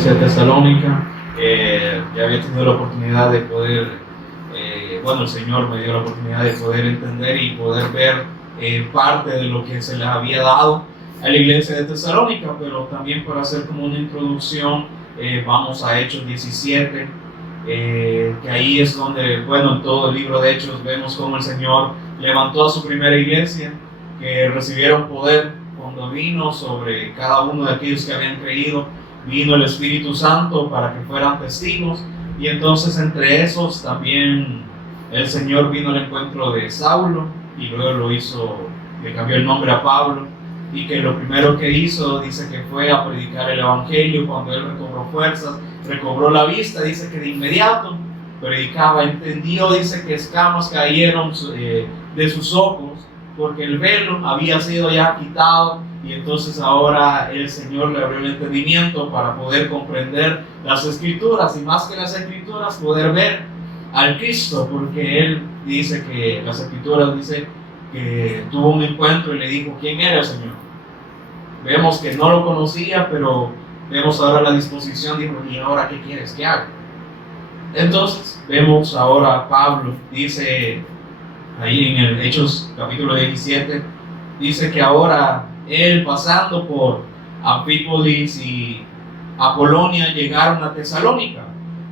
iglesia de Tesalónica. Ya había tenido la oportunidad de poder, el Señor me dio la oportunidad de poder entender y poder ver parte de lo que se les había dado a la iglesia de Tesalónica, pero también para hacer como una introducción, vamos a Hechos 17, que ahí es donde, en todo el libro de Hechos vemos cómo el Señor levantó a su primera iglesia, que recibieron poder cuando vino sobre cada uno de aquellos que habían creído. Vino el Espíritu Santo para que fueran testigos, y entonces entre esos también el Señor vino al encuentro de Saulo, y luego le cambió el nombre a Pablo, y que lo primero que hizo, dice que fue a predicar el Evangelio. Cuando él recobró fuerzas, recobró la vista, dice que de inmediato predicaba, entendió, dice que escamas cayeron de sus ojos, porque el velo había sido ya quitado, y entonces ahora el Señor le abrió el entendimiento para poder comprender las Escrituras, y más que las Escrituras, poder ver al Cristo, porque él dice que las Escrituras dice que tuvo un encuentro y le dijo quién era el Señor. Vemos que no lo conocía, pero vemos ahora la disposición. Dijo, ¿y ahora qué quieres que haga? Entonces vemos ahora a Pablo, dice ahí en el Hechos capítulo 17, dice que ahora él, pasando por Anfípolis y Apolonia, llegaron a Tesalónica,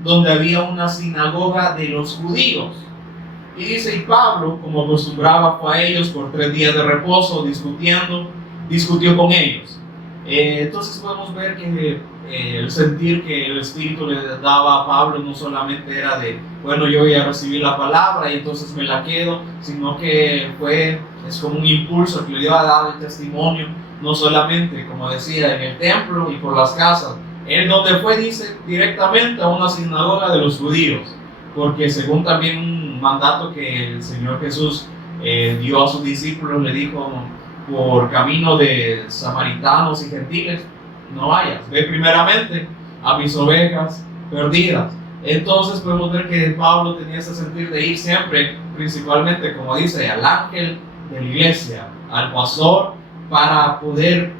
donde había una sinagoga de los judíos. Y dice, y Pablo, como acostumbraba, fue a ellos por 3 días de reposo, discutió con ellos. Entonces podemos ver que el sentir que el Espíritu le daba a Pablo no solamente era de, yo voy a recibir la palabra y entonces me la quedo, sino que es como un impulso que le dio a dar el testimonio, no solamente, como decía, en el templo y por las casas. Él donde fue, dice, directamente a una sinagoga de los judíos, porque según también un mandato que el Señor Jesús dio a sus discípulos, le dijo, por camino de samaritanos y gentiles no vayas, ve primeramente a mis ovejas perdidas. Entonces podemos ver que Pablo tenía ese sentir de ir siempre, principalmente, como dice, al ángel de la iglesia, al pastor, para poder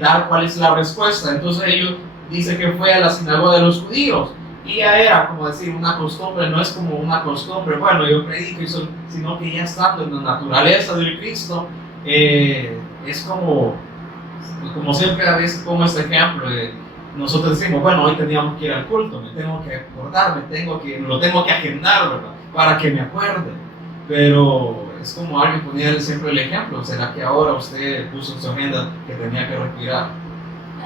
dar cuál es la respuesta. Entonces ellos dice que fue a la sinagoga de los judíos, y ya era como decir una costumbre. No es como una costumbre, yo predico, sino que ya estando en la naturaleza del Cristo, es como siempre a veces pongo este ejemplo. Nosotros decimos, hoy teníamos que ir al culto, me tengo que acordar, lo tengo que agendar, ¿verdad?, para que me acuerde. Pero es como alguien ponía siempre el ejemplo, ¿será que ahora usted puso en su agenda que tenía que respirar?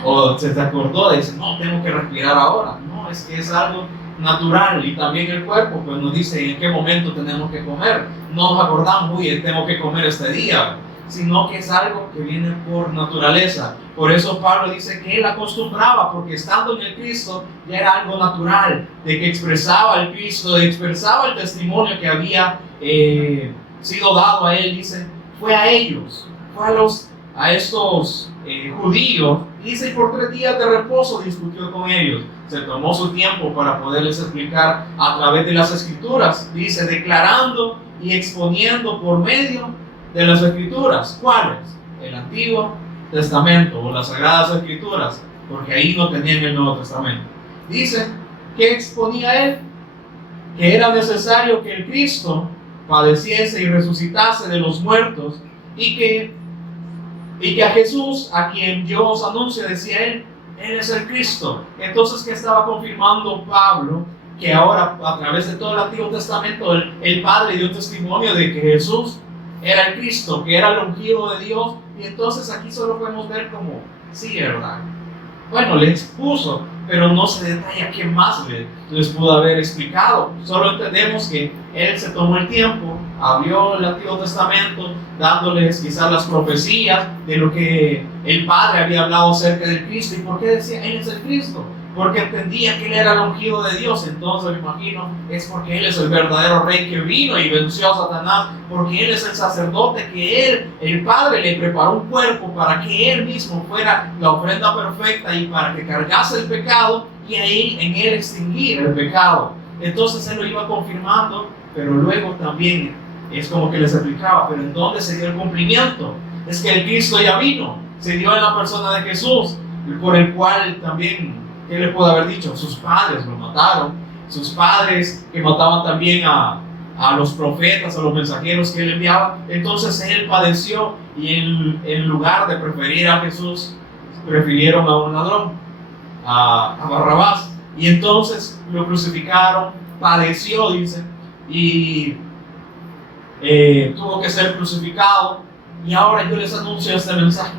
O se te acordó de decir, no, tengo que respirar ahora. No, es que es algo natural. Y también el cuerpo pues nos dice en qué momento tenemos que comer. No nos acordamos, tengo que comer este día, sino que es algo que viene por naturaleza. Por eso Pablo dice que él acostumbraba, porque estando en el Cristo ya era algo natural, de que expresaba el Cristo, de expresaba el testimonio que había sido dado a él. Dice, fue a ellos, fue a estos judíos, dice, y por 3 días de reposo discutió con ellos. Se tomó su tiempo para poderles explicar a través de las Escrituras, dice, declarando y exponiendo por medio de las Escrituras. ¿Cuáles? El Antiguo Testamento o las Sagradas Escrituras, porque ahí no tenían el Nuevo Testamento. Dice que exponía él que era necesario que el Cristo padeciese y resucitase de los muertos, y que a Jesús, a quien yo os anuncio, decía él es el Cristo. Entonces, ¿qué estaba confirmando Pablo? Que ahora, a través de todo el Antiguo Testamento, el Padre dio testimonio de que Jesús era el Cristo, que era el ungido de Dios. Y entonces aquí solo podemos ver como, sí, ¿verdad? Le expuso, pero no se detalla qué más les pudo haber explicado. Solo entendemos que él se tomó el tiempo, abrió el Antiguo Testamento, dándoles quizás las profecías de lo que el Padre había hablado acerca del Cristo. ¿Y por qué decía él es el Cristo? Porque entendía que él era el ungido de Dios. Entonces me imagino es porque él es el verdadero rey que vino y venció a Satanás, porque él es el sacerdote que el Padre le preparó un cuerpo para que él mismo fuera la ofrenda perfecta y para que cargase el pecado y ahí en él extinguir el pecado. Entonces él lo iba confirmando, pero luego también es como que les explicaba, pero ¿en dónde se dio el cumplimiento? Es que el Cristo ya vino, se dio en la persona de Jesús, por el cual también ¿Qué le pudo haber dicho? Sus padres lo mataron, sus padres que mataban también a los profetas, a los mensajeros que él enviaba. Entonces él padeció y en lugar de preferir a Jesús, prefirieron a un ladrón, a Barrabás. Y entonces lo crucificaron, padeció, dice, y tuvo que ser crucificado. Y ahora yo les anuncio este mensaje.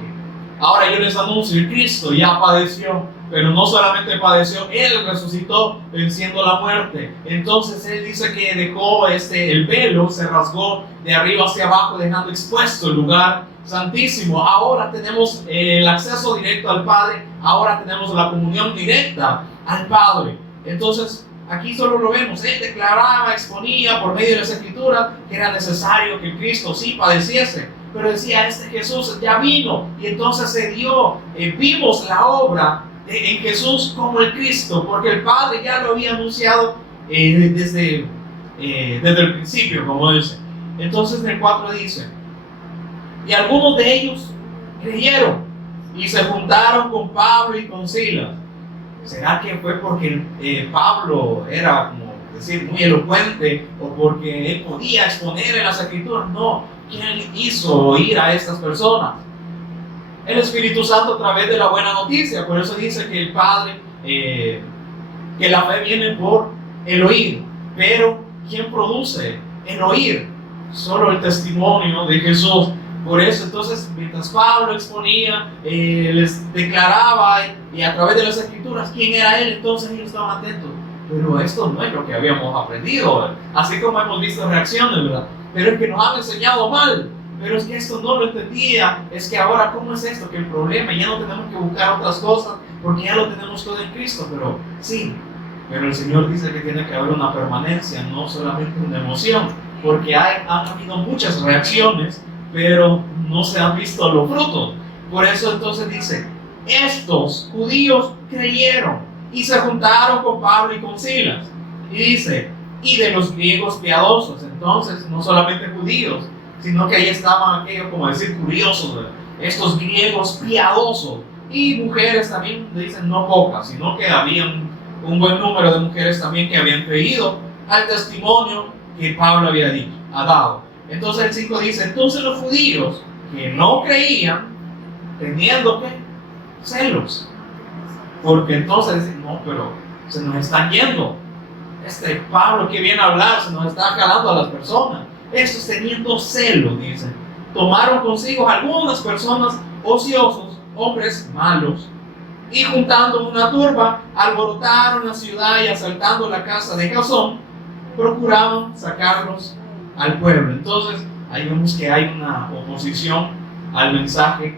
Ahora yo les anuncio, el Cristo ya padeció, pero no solamente padeció, Él resucitó venciendo la muerte. Entonces Él dice que dejó el velo, se rasgó de arriba hacia abajo, dejando expuesto el lugar santísimo. Ahora tenemos el acceso directo al Padre, ahora tenemos la comunión directa al Padre. Entonces aquí solo lo vemos, Él declaraba, exponía por medio de las Escrituras que era necesario que Cristo sí padeciese. Pero decía, Jesús ya vino, y entonces se dio, vimos la obra en Jesús como el Cristo, porque el Padre ya lo había anunciado desde el principio, como dice. Entonces en el 4 dice, y algunos de ellos creyeron y se juntaron con Pablo y con Silas. ¿Será que fue porque Pablo era, como decir, muy elocuente, o porque él podía exponer en las Escrituras? No. ¿Quién hizo oír a estas personas? El Espíritu Santo a través de la buena noticia. Por eso dice que el Padre, que la fe viene por el oír. Pero ¿quién produce el oír? Solo el testimonio de Jesús. Por eso entonces, mientras Pablo exponía, les declaraba, y a través de las Escrituras quién era él, entonces ellos estaban atentos. Pero esto no es lo que habíamos aprendido, así como hemos visto reacciones, ¿verdad? Pero es que nos han enseñado mal, pero es que esto no lo entendía. Es que ahora, ¿cómo es esto? Que el problema, ya no tenemos que buscar otras cosas, porque ya lo tenemos todo en Cristo. Pero sí, pero el Señor dice que tiene que haber una permanencia, no solamente una emoción, porque han habido muchas reacciones, pero no se han visto los frutos. Por eso entonces dice, estos judíos creyeron y se juntaron con Pablo y con Silas. Y dice, y de los griegos piadosos. Entonces, no solamente judíos, sino que ahí estaban aquellos, como decir, curiosos, ¿verdad? Estos griegos piadosos. Y mujeres también, dicen, no pocas, sino que había un buen número de mujeres también que habían creído al testimonio que Pablo había dado. Entonces el 5 dice, entonces los judíos que no creían, teniendo que celos, porque entonces dicen, no, pero se nos están yendo. Pablo que viene a hablar se nos está jalando a las personas. Estos teniendo celos, dicen, tomaron consigo algunas personas ociosos, hombres malos, y juntando una turba, alborotaron la ciudad y asaltando la casa de Jasón, procuraban sacarlos al pueblo. Entonces ahí vemos que hay una oposición al mensaje,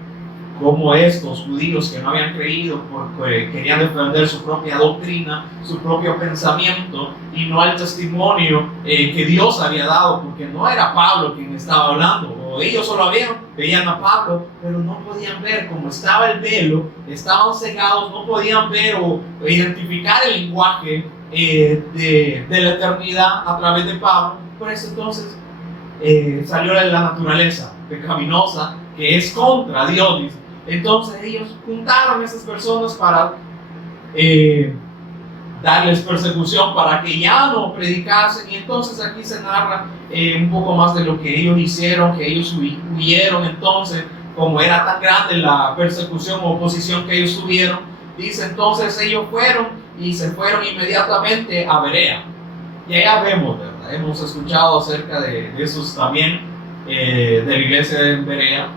como estos judíos que no habían creído porque querían defender su propia doctrina, su propio pensamiento, y no al testimonio que Dios había dado, porque no era Pablo quien estaba hablando, o ellos solo veían a Pablo, pero no podían ver, como estaba el velo, estaban cegados, no podían ver o identificar el lenguaje de la eternidad a través de Pablo. Por eso entonces salió de la naturaleza pecaminosa que es contra Dios, dice. Entonces ellos juntaron a esas personas para darles persecución, para que ya no predicasen. Y entonces aquí se narra un poco más de lo que ellos hicieron, que ellos huyeron. Entonces, como era tan grande la persecución o oposición que ellos tuvieron, dice, entonces ellos fueron y se fueron inmediatamente a Berea. Y allá vemos, ¿verdad? Hemos escuchado acerca de esos también, de la iglesia de Berea,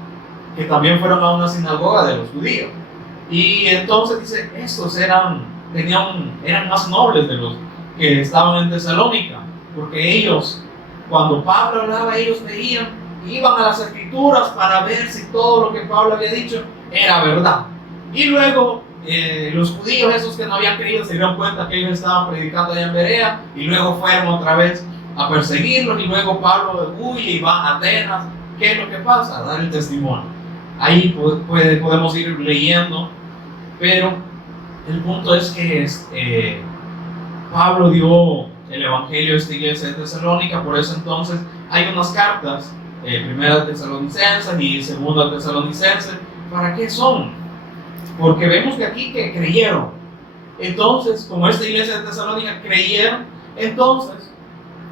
que también fueron a una sinagoga de los judíos. Y entonces dice, estos eran más nobles de los que estaban en Tesalónica, porque ellos, cuando Pablo hablaba, ellos veían, iban a las Escrituras para ver si todo lo que Pablo había dicho era verdad. Y luego los judíos, esos que no habían creído, se dieron cuenta que ellos estaban predicando allá en Berea, y luego fueron otra vez a perseguirlos, y luego Pablo huye y va a Atenas. ¿Qué es lo que pasa? A dar el testimonio. Ahí podemos ir leyendo, pero el punto es que Pablo dio el evangelio a esta iglesia de Tesalónica. Por eso entonces hay unas cartas, primera Tesalonicenses y segunda Tesalonicenses. ¿Para qué son? Porque vemos que aquí que creyeron, Entonces, como esta iglesia de Tesalónica creyeron, entonces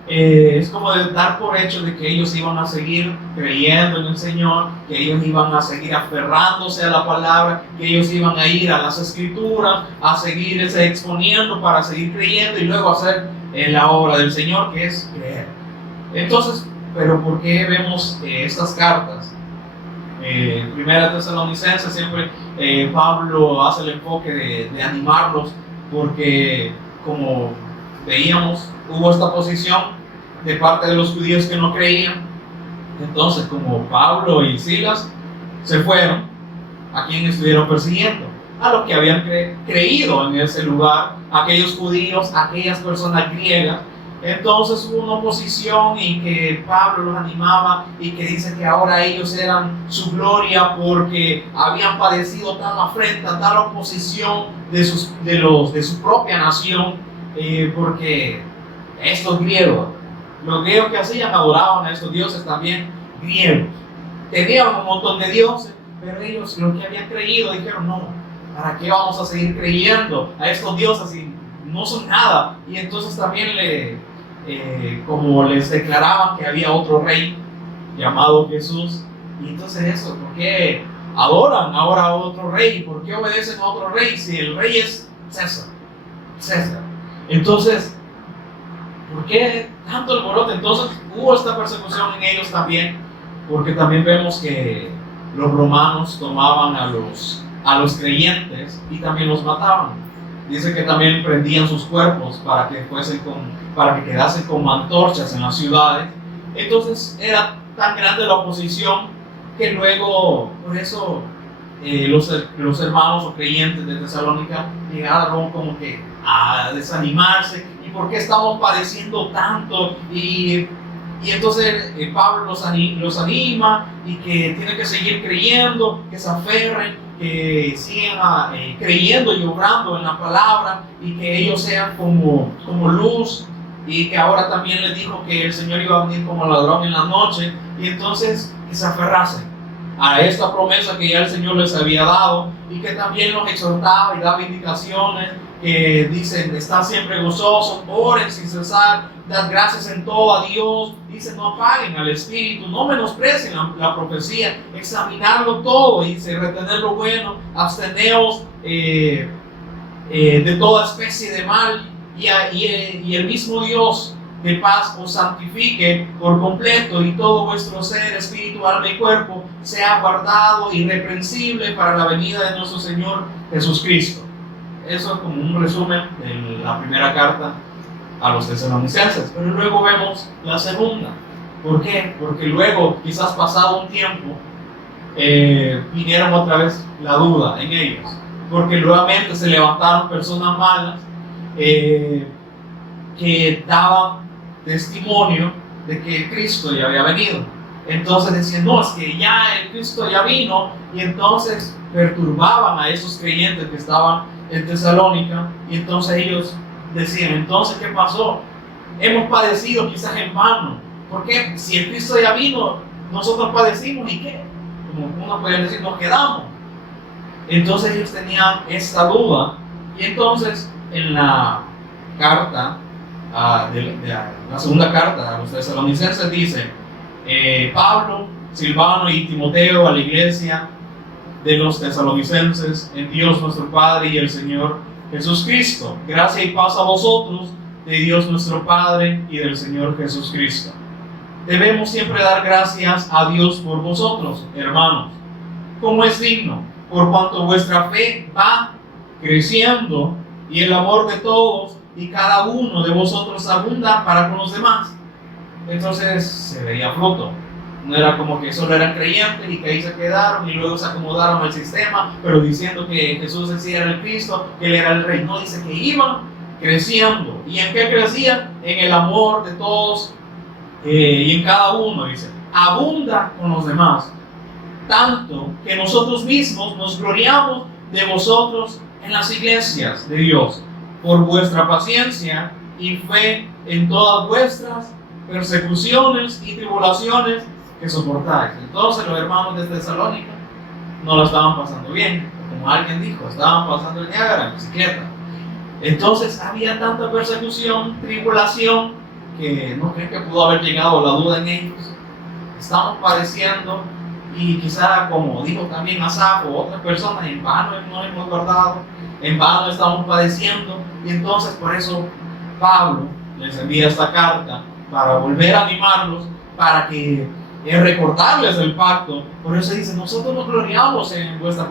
es como de dar por hecho de que ellos iban a seguir creyendo en el Señor, que ellos iban a seguir aferrándose a la palabra, que ellos iban a ir a las escrituras, a seguirse exponiendo para seguir creyendo y luego hacer la obra del Señor, que es creer. Entonces, ¿pero por qué vemos estas cartas? Primera Tesalonicenses, siempre Pablo hace el enfoque de animarlos, porque como veíamos, hubo esta posición de parte de los judíos que no creían. Entonces, como Pablo y Silas se fueron, ¿a quién estuvieron persiguiendo? A los que habían creído en ese lugar, aquellos judíos, aquellas personas griegas. Entonces hubo una oposición y que Pablo los animaba y que dice que ahora ellos eran su gloria porque habían padecido tal afrenta, tal oposición de su propia nación, porque estos griegos, los griegos que hacían, adoraban a estos dioses también griegos. Tenían un montón de dioses, pero ellos, los que habían creído, dijeron: no, ¿para qué vamos a seguir creyendo a estos dioses si no son nada? Y entonces también como les declaraban que había otro rey llamado Jesús, y entonces eso, ¿por qué adoran ahora a otro rey? ¿Por qué obedecen a otro rey si el rey es César? Entonces, ¿por qué tanto alboroto? Entonces hubo esta persecución en ellos también, porque también vemos que los romanos tomaban a los creyentes y también los mataban. Dice que también prendían sus cuerpos para que quedasen como antorchas en las ciudades. Entonces era tan grande la oposición que luego, por eso los hermanos o creyentes de Tesalónica llegaron como que a desanimarse. ¿Y por qué estamos padeciendo tanto? Y entonces Pablo los anima y que tienen que seguir creyendo, que se aferren, que sigan creyendo y obrando en la palabra, y que ellos sean como luz, y que ahora también les dijo que el Señor iba a venir como ladrón en la noche, y entonces que se aferrasen a esta promesa que ya el Señor les había dado, y que también los exhortaba y daba indicaciones que dicen: están siempre gozosos, oren sin cesar, dad gracias en todo a Dios. Dice: no apaguen al Espíritu, no menosprecien la profecía, examinarlo todo y retener lo bueno, absteneos de toda especie de mal, y el mismo Dios de paz os santifique por completo, y todo vuestro ser, espíritu, alma y cuerpo sea guardado irreprensible para la venida de nuestro Señor Jesucristo. Eso es como un resumen de la primera carta a los tesalonicenses. Pero luego vemos la segunda. ¿Por qué? Porque luego, quizás pasado un tiempo, vinieron otra vez la duda en ellos, porque nuevamente se levantaron personas malas que daban testimonio de que Cristo ya había venido. Entonces decían: no, es que ya el Cristo ya vino, y entonces perturbaban a esos creyentes que estaban en Tesalónica, y entonces ellos decían: entonces, ¿qué pasó? Hemos padecido quizás en vano, porque si el Cristo ya vino, nosotros padecimos, ¿y qué? Como uno puede decir, nos quedamos. Entonces ellos tenían esta duda, y entonces en la carta la segunda carta a los tesalonicenses dice: Pablo, Silvano y Timoteo, a la iglesia de los tesalonicenses, en Dios nuestro Padre y el Señor Jesucristo, gracia y paz a vosotros, de Dios nuestro Padre y del Señor Jesucristo. Debemos siempre dar gracias a Dios por vosotros, hermanos, como es digno, por cuanto vuestra fe va creciendo, y el amor de todos y cada uno de vosotros abunda para con los demás. Entonces se veía fruto. No era como que solo eran creyentes y que ahí se quedaron y luego se acomodaron al sistema, pero diciendo que Jesús decía era el Cristo, que Él era el Rey. No, dice que iban creciendo. ¿Y en qué crecían? En el amor de todos y en cada uno, dice, abunda con los demás. Tanto que nosotros mismos nos gloriamos de vosotros en las iglesias de Dios, por vuestra paciencia y fe en todas vuestras persecuciones y tribulaciones que soportáis. Entonces los hermanos de Tesalónica no lo estaban pasando bien, como alguien dijo, estaban pasando el Niágara en bicicleta. Entonces había tanta persecución, tribulación, que no creen que pudo haber llegado la duda en ellos. Estamos padeciendo, y quizá, como dijo también Asaf o otras personas, en vano no hemos guardado, en vano estamos padeciendo. Y entonces por eso Pablo les envía esta carta para volver a animarlos, para que recordarles el pacto. Por eso dice: nosotros nos gloriamos en vuestras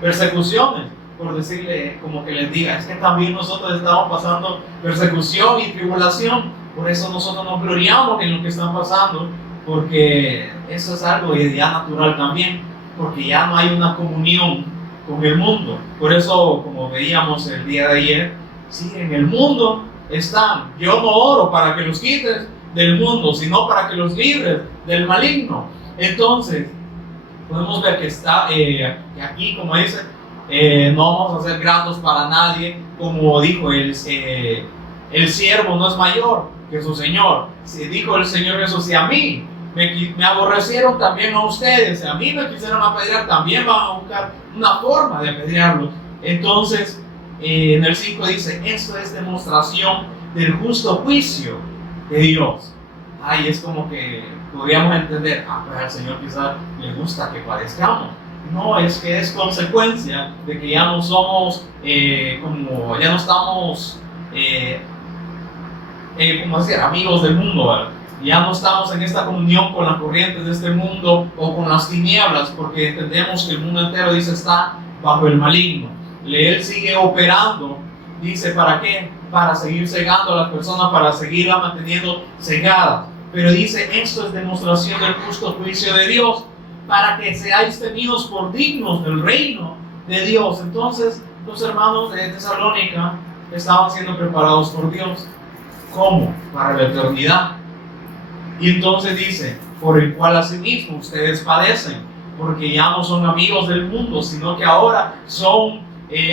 persecuciones. Por decirle, como que les diga, es que también nosotros estamos pasando persecución y tribulación. Por eso nosotros nos gloriamos en lo que están pasando, porque eso es algo ya natural también, porque ya no hay una comunión con el mundo. Por eso, como veíamos el día de ayer, sí, en el mundo están. Yo no oro para que los quites del mundo, sino para que los libres del maligno. Entonces podemos ver que está aquí, como dice, no vamos a ser gratos para nadie, como dijo el siervo no es mayor que su señor. Si dijo el Señor Jesús: si a mí me aborrecieron, también a ustedes. Si a mí me quisieron apedrear, también van a buscar una forma de apedrearlos. Entonces en el 5 dice: esto es demostración del justo juicio de Dios. Ahí es como que podríamos entender: pues al Señor quizás le gusta que padezcamos. No, es que es consecuencia de que ya no somos como ya no estamos como decir, amigos del mundo, ¿verdad? Ya no estamos en esta comunión con las corrientes de este mundo o con las tinieblas, porque entendemos que el mundo entero, dice, está bajo el maligno. Él sigue operando, dice, ¿para qué? Para seguir cegando a las personas, para seguirlas manteniendo cegadas. Pero dice: esto es demostración del justo juicio de Dios, para que seáis tenidos por dignos del reino de Dios. Entonces los hermanos de Tesalónica estaban siendo preparados por Dios. ¿Cómo? Para la eternidad. Y entonces dice: por el cual asimismo ustedes padecen, porque ya no son amigos del mundo, sino que ahora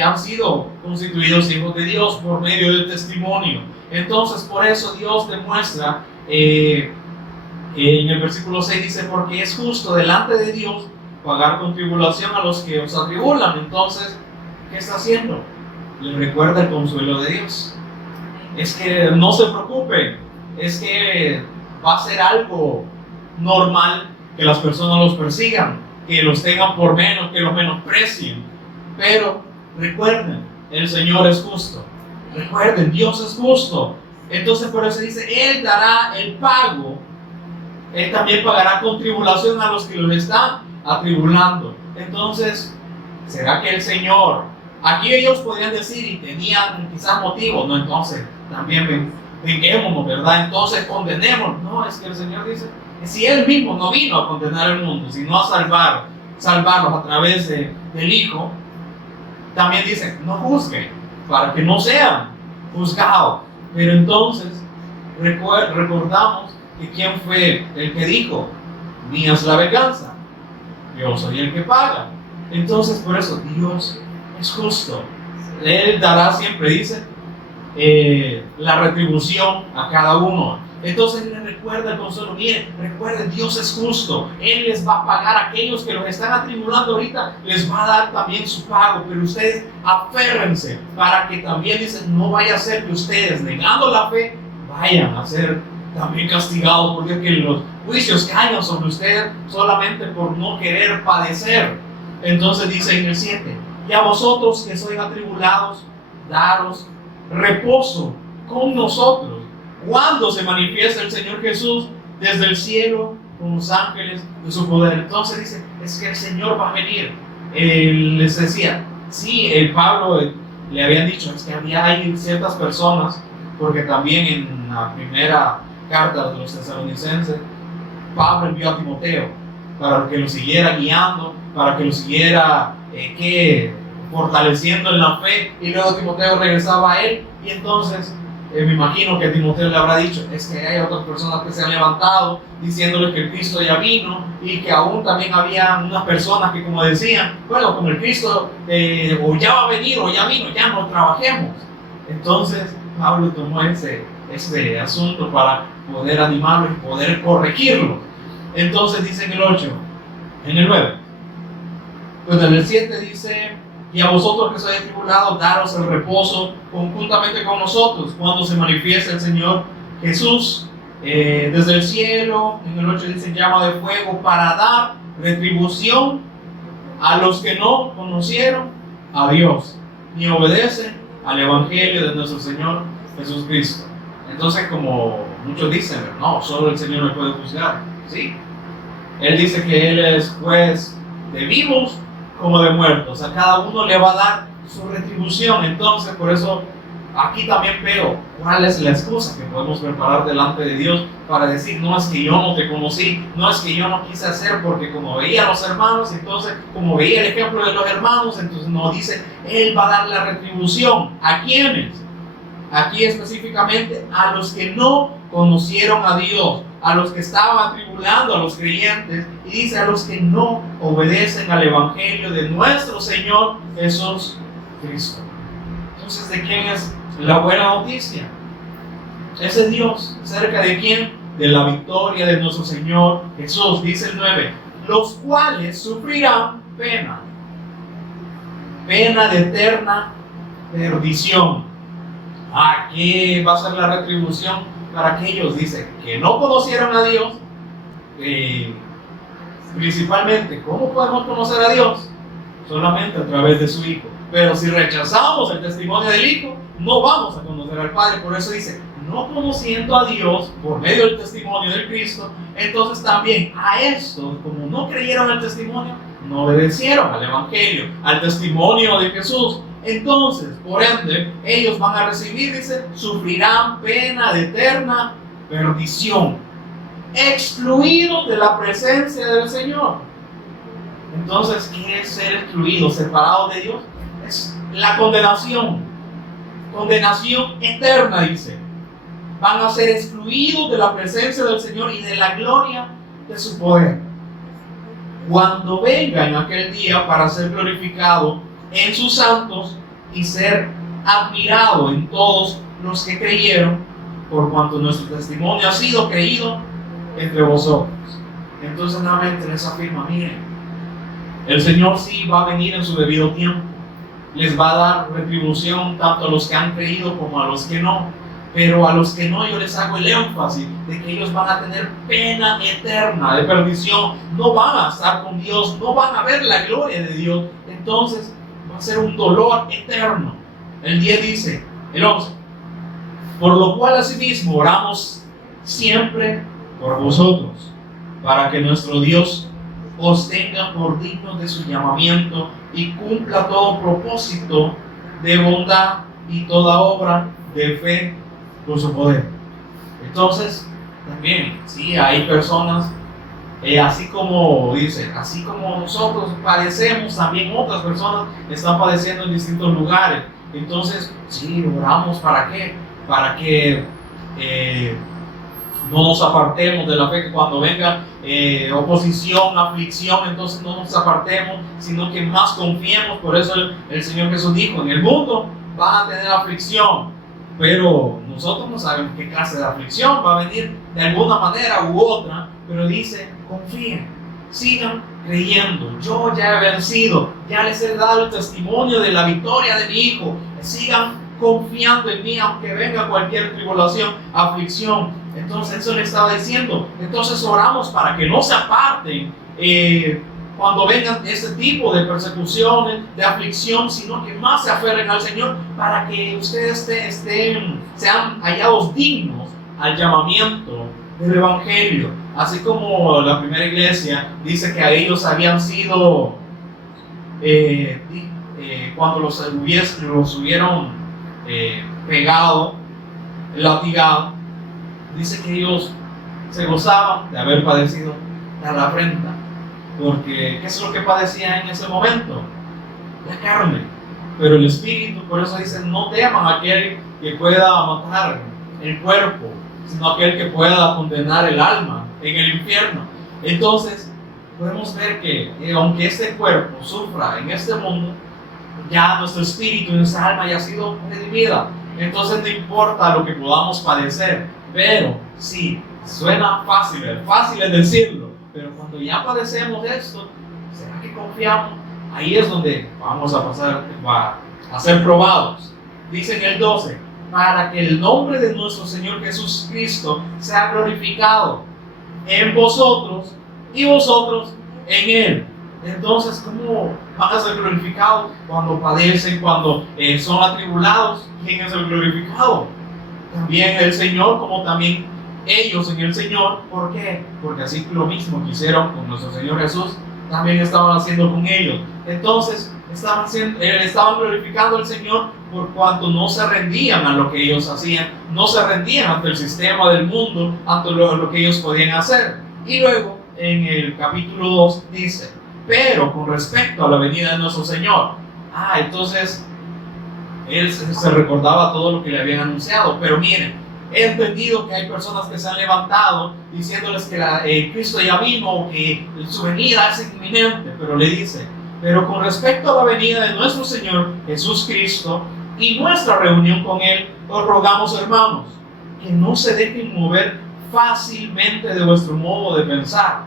han sido constituidos hijos de Dios por medio del testimonio. Entonces por eso Dios demuestra, en el versículo 6 dice: porque es justo delante de Dios pagar con tribulación a los que os atribulan. Entonces, ¿qué está haciendo? Les recuerda el consuelo de Dios. Es que no se preocupen, es que va a ser algo normal que las personas los persigan, que los tengan por menos, que los menosprecien. Pero recuerden, el Señor es justo. Recuerden, Dios es justo. Entonces por eso dice: Él dará el pago. Él también pagará con tribulación a los que los están atribulando. Entonces, ¿será que el Señor? Aquí ellos podrían decir, y tenían quizás motivos, no, entonces también venguémonos, ¿verdad? Entonces condenemos. No, es que el Señor dice: si Él mismo no vino a condenar el mundo, sino a salvarlos a través del Hijo, también dice: no juzguen, para que no sean juzgados. Pero entonces recordamos que quién fue el que dijo: mía es la venganza, yo soy el que paga. Entonces por eso Dios es justo. Él dará siempre, dice, la retribución a cada uno. Entonces les recuerda el consuelo: miren, recuerden, Dios es justo. Él les va a pagar a aquellos que los están atribulando ahorita, les va a dar también su pago. Pero ustedes aférrense, para que también, dicen, no vaya a ser que ustedes, negando la fe, vayan a ser también castigados por Dios, que los juicios caigan sobre ustedes solamente por no querer padecer. Entonces dice en el 7: y a vosotros que sois atribulados, daros reposo con nosotros cuando se manifiesta el Señor Jesús desde el cielo con los ángeles de su poder. Entonces dice: es que el Señor va a venir. Les decía, sí, el Pablo le habían dicho, es que hay ciertas personas, porque también en la primera carta de los tesalonicenses, Pablo envió a Timoteo para que lo siguiera guiando, para que lo siguiera fortaleciendo en la fe, y luego Timoteo regresaba a él. Y entonces me imagino que Timoteo le habrá dicho: es que hay otras personas que se han levantado diciéndole que el Cristo ya vino, y que aún también había unas personas que, como decían, bueno, como el Cristo o ya va a venir o ya vino, ya no trabajemos. Entonces Pablo tomó ese asunto para poder animarlo y poder corregirlo. Entonces dice en el 8, en el 9, pues en el 7 dice: Y a vosotros que sois atribulados, daros el reposo conjuntamente con nosotros cuando se manifiesta el Señor Jesús desde el cielo. En el 8 dice llama de fuego para dar retribución a los que no conocieron a Dios ni obedecen al Evangelio de nuestro Señor Jesucristo. Entonces, como muchos dicen, no, solo el Señor me puede juzgar. Sí, Él dice que Él es juez de vivos como de muertos. A cada uno le va a dar su retribución. Entonces, por eso aquí también veo cuál es la excusa que podemos preparar delante de Dios para decir, no es que yo no te conocí, no es que yo no quise hacer, porque como veía a los hermanos, entonces como veía el ejemplo de los hermanos, entonces no dice, Él va a dar la retribución. ¿A quiénes? Aquí específicamente a los que no conocieron a Dios, a los que estaban atribulando a los creyentes, y dice a los que no obedecen al Evangelio de nuestro Señor Jesús Cristo. Entonces, ¿de quién es la buena noticia? Es de Dios. ¿Cerca de quién? De la victoria de nuestro Señor Jesús. Dice el 9, los cuales sufrirán pena de eterna perdición. ¿Qué va a ser la retribución para aquellos? Dice que no conocieron a Dios. Principalmente, ¿cómo podemos conocer a Dios? Solamente a través de su Hijo. Pero si rechazamos el testimonio del Hijo, no vamos a conocer al Padre. Por eso dice, no conociendo a Dios por medio del testimonio de Cristo, entonces también a estos, como no creyeron el testimonio, no obedecieron al Evangelio, al testimonio de Jesús. Entonces, por ende, ellos van a recibir, dice, sufrirán pena de eterna perdición, excluidos de la presencia del Señor. Entonces, ¿qué es ser excluido, separado de Dios? Es la condenación eterna, dice. Van a ser excluidos de la presencia del Señor y de la gloria de su poder. Cuando venga en aquel día para ser glorificado en sus santos y ser admirado en todos los que creyeron, por cuanto nuestro testimonio ha sido creído entre vosotros. Entonces nuevamente les afirma, miren, el Señor sí va a venir en su debido tiempo, les va a dar retribución tanto a los que han creído como a los que no, pero a los que no yo les hago el énfasis de que ellos van a tener pena eterna de perdición, no van a estar con Dios, no van a ver la gloria de Dios. Entonces va a ser un dolor eterno. El 10 dice, el 11, por lo cual asimismo oramos siempre por vosotros, para que nuestro Dios os tenga por dignos de su llamamiento y cumpla todo propósito de bondad y toda obra de fe por su poder. Entonces, también, sí, hay personas, así como dice, así como nosotros padecemos, también otras personas están padeciendo en distintos lugares. Entonces, sí, oramos ¿para qué? Para que no nos apartemos de la fe, que cuando venga oposición, aflicción, entonces no nos apartemos, sino que más confiemos. Por eso el Señor Jesús dijo, en el mundo van a tener aflicción, pero nosotros no sabemos qué clase de aflicción va a venir de alguna manera u otra, pero dice, confíen, sigan creyendo, yo ya he vencido, ya les he dado el testimonio de la victoria de mi Hijo, sigan confiando en mí, aunque venga cualquier tribulación, aflicción. Entonces eso le estaba diciendo. Entonces oramos para que no se aparten cuando vengan este tipo de persecuciones, de aflicción, sino que más se aferren al Señor, para que ustedes sean hallados dignos al llamamiento del Evangelio. Así como la primera iglesia dice que a ellos habían sido cuando los hubieron pegado, latigado, dice que ellos se gozaban de haber padecido la afrenta, porque ¿qué es lo que padecían en ese momento? La carne, pero el espíritu. Por eso dice, no teman a aquel que pueda matar el cuerpo, sino aquel que pueda condenar el alma en el infierno. Entonces podemos ver que aunque este cuerpo sufra en este mundo, ya nuestro espíritu y nuestra alma ya ha sido redimida. Entonces no importa lo que podamos padecer, pero sí, suena fácil es decirlo, pero cuando ya padecemos esto, ¿será que confiamos ahí es donde vamos a pasar a ser probados. Dice en el 12, para que el nombre de nuestro Señor Jesucristo sea glorificado en vosotros y vosotros en Él. Entonces, ¿cómo van a ser glorificados? Cuando padecen, cuando son atribulados. ¿Quién es el glorificado? También el Señor, como también ellos en el Señor. ¿Por qué? Porque así lo mismo que hicieron con nuestro Señor Jesús, también estaban haciendo con ellos. Entonces, estaban glorificando al Señor por cuanto no se rendían a lo que ellos hacían, no se rendían ante el sistema del mundo, ante lo que ellos podían hacer. Y luego, en el capítulo 2 dice, pero con respecto a la venida de nuestro Señor, entonces él se recordaba todo lo que le habían anunciado. Pero miren, he entendido que hay personas que se han levantado diciéndoles que Cristo ya vino o que su venida es inminente, pero le dice, pero con respecto a la venida de nuestro Señor Jesucristo y nuestra reunión con Él, os rogamos, hermanos, que no se dejen mover fácilmente de vuestro modo de pensar.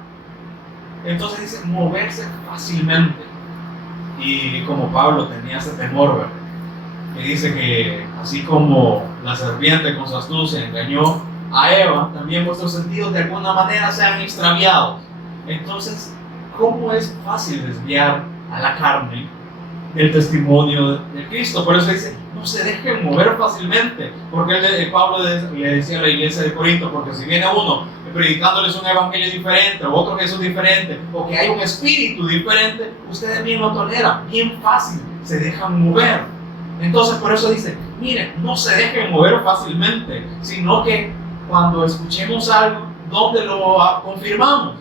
Entonces dice, moverse fácilmente. Y como Pablo tenía ese temor, ¿verdad? Que dice que así como la serpiente con su astucia engañó a Eva, también vuestros sentidos de alguna manera sean extraviados. Entonces, ¿cómo es fácil desviar a la carne del testimonio de Cristo? Por eso dice, no se dejen mover fácilmente, porque Pablo le decía a la iglesia de Corinto, porque si viene uno predicándoles un evangelio diferente, o otro Jesús diferente, o que hay un espíritu diferente, ustedes bien lo toleran, bien fácil, se dejan mover. Entonces por eso dice, miren, no se dejen mover fácilmente, sino que cuando escuchemos algo, ¿dónde lo confirmamos?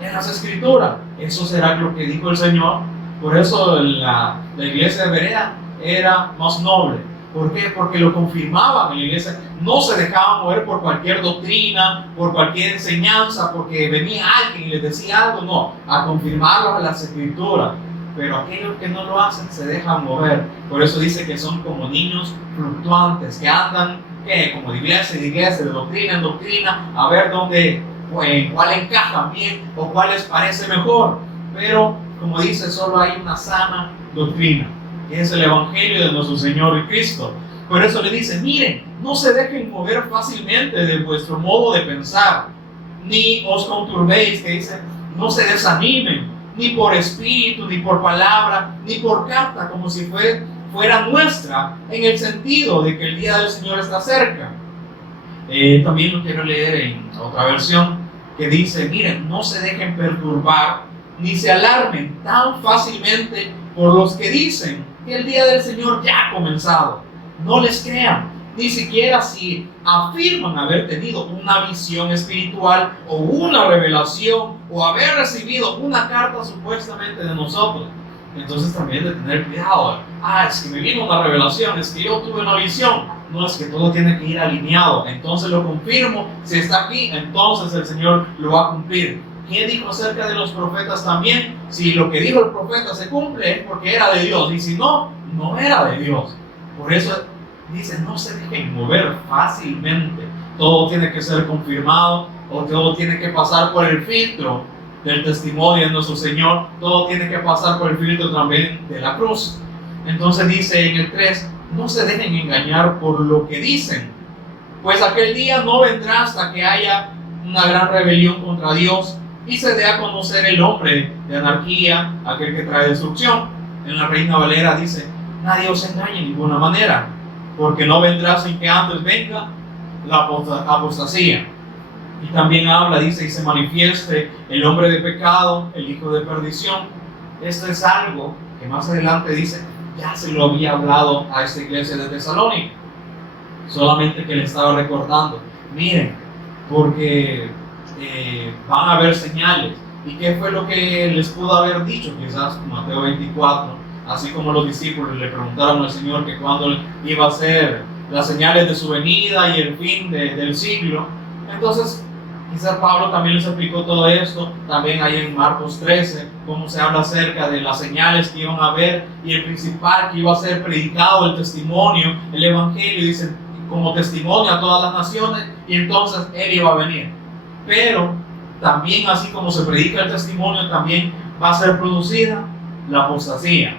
En las Escrituras. Eso será lo que dijo el Señor. Por eso la iglesia de Berea era más noble. ¿Por qué? Porque lo confirmaban en la iglesia. No se dejaban mover por cualquier doctrina, por cualquier enseñanza, porque venía alguien y les decía algo. No, a confirmarlo en las Escrituras. Pero aquellos que no lo hacen se dejan mover. Por eso dice que son como niños fluctuantes, que andan como de iglesia en iglesia, de doctrina en doctrina, a ver dónde, cuál encajan bien o cuál les parece mejor. Pero, como dice, solo hay una sana doctrina, que es el Evangelio de nuestro Señor Cristo. Por eso le dice, miren, no se dejen mover fácilmente de vuestro modo de pensar, ni os conturbéis, que dice, no se desanimen, ni por espíritu, ni por palabra, ni por carta, como si fuera nuestra, en el sentido de que el día del Señor está cerca. También lo quiero leer en otra versión, que dice, miren, no se dejen perturbar, ni se alarmen tan fácilmente por los que dicen que el día del Señor ya ha comenzado. No les crean, ni siquiera si afirman haber tenido una visión espiritual o una revelación o haber recibido una carta supuestamente de nosotros. Entonces también de tener cuidado. Es que me vino una revelación, es que yo tuve una visión. No, es que todo tiene que ir alineado. Entonces lo confirmo, si está aquí, entonces el Señor lo va a cumplir. ¿Qué dijo acerca de los profetas también? Si lo que dijo el profeta se cumple es porque era de Dios, y si no, no era de Dios. Por eso dice, no se dejen mover fácilmente. Todo tiene que ser confirmado, o todo tiene que pasar por el filtro del testimonio de nuestro Señor. Todo tiene que pasar por el filtro también de la cruz. Entonces dice en el 3, no se dejen engañar por lo que dicen, pues aquel día no vendrá hasta que haya una gran rebelión contra Dios y se dé a conocer el hombre de anarquía, aquel que trae destrucción. En la Reina Valera dice, nadie os engañe de ninguna manera, porque no vendrá sin que antes venga la apostasía. Y también habla, dice, y se manifieste el hombre de pecado, el hijo de perdición. Esto es algo que más adelante dice, ya se lo había hablado a esta iglesia de Tesalónica, solamente que le estaba recordando, miren, porque van a haber señales. ¿Y qué fue lo que les pudo haber dicho? Quizás Mateo 24, así como los discípulos le preguntaron al Señor que cuándo iba a ser las señales de su venida y el fin del siglo. Entonces quizás Pablo también les explicó todo esto, también ahí en Marcos 13, cómo se habla acerca de las señales que iban a haber y el principal que iba a ser predicado, el testimonio, el evangelio, dicen, como testimonio a todas las naciones, y entonces él iba a venir. Pero también así como se predica el testimonio, también va a ser producida la apostasía,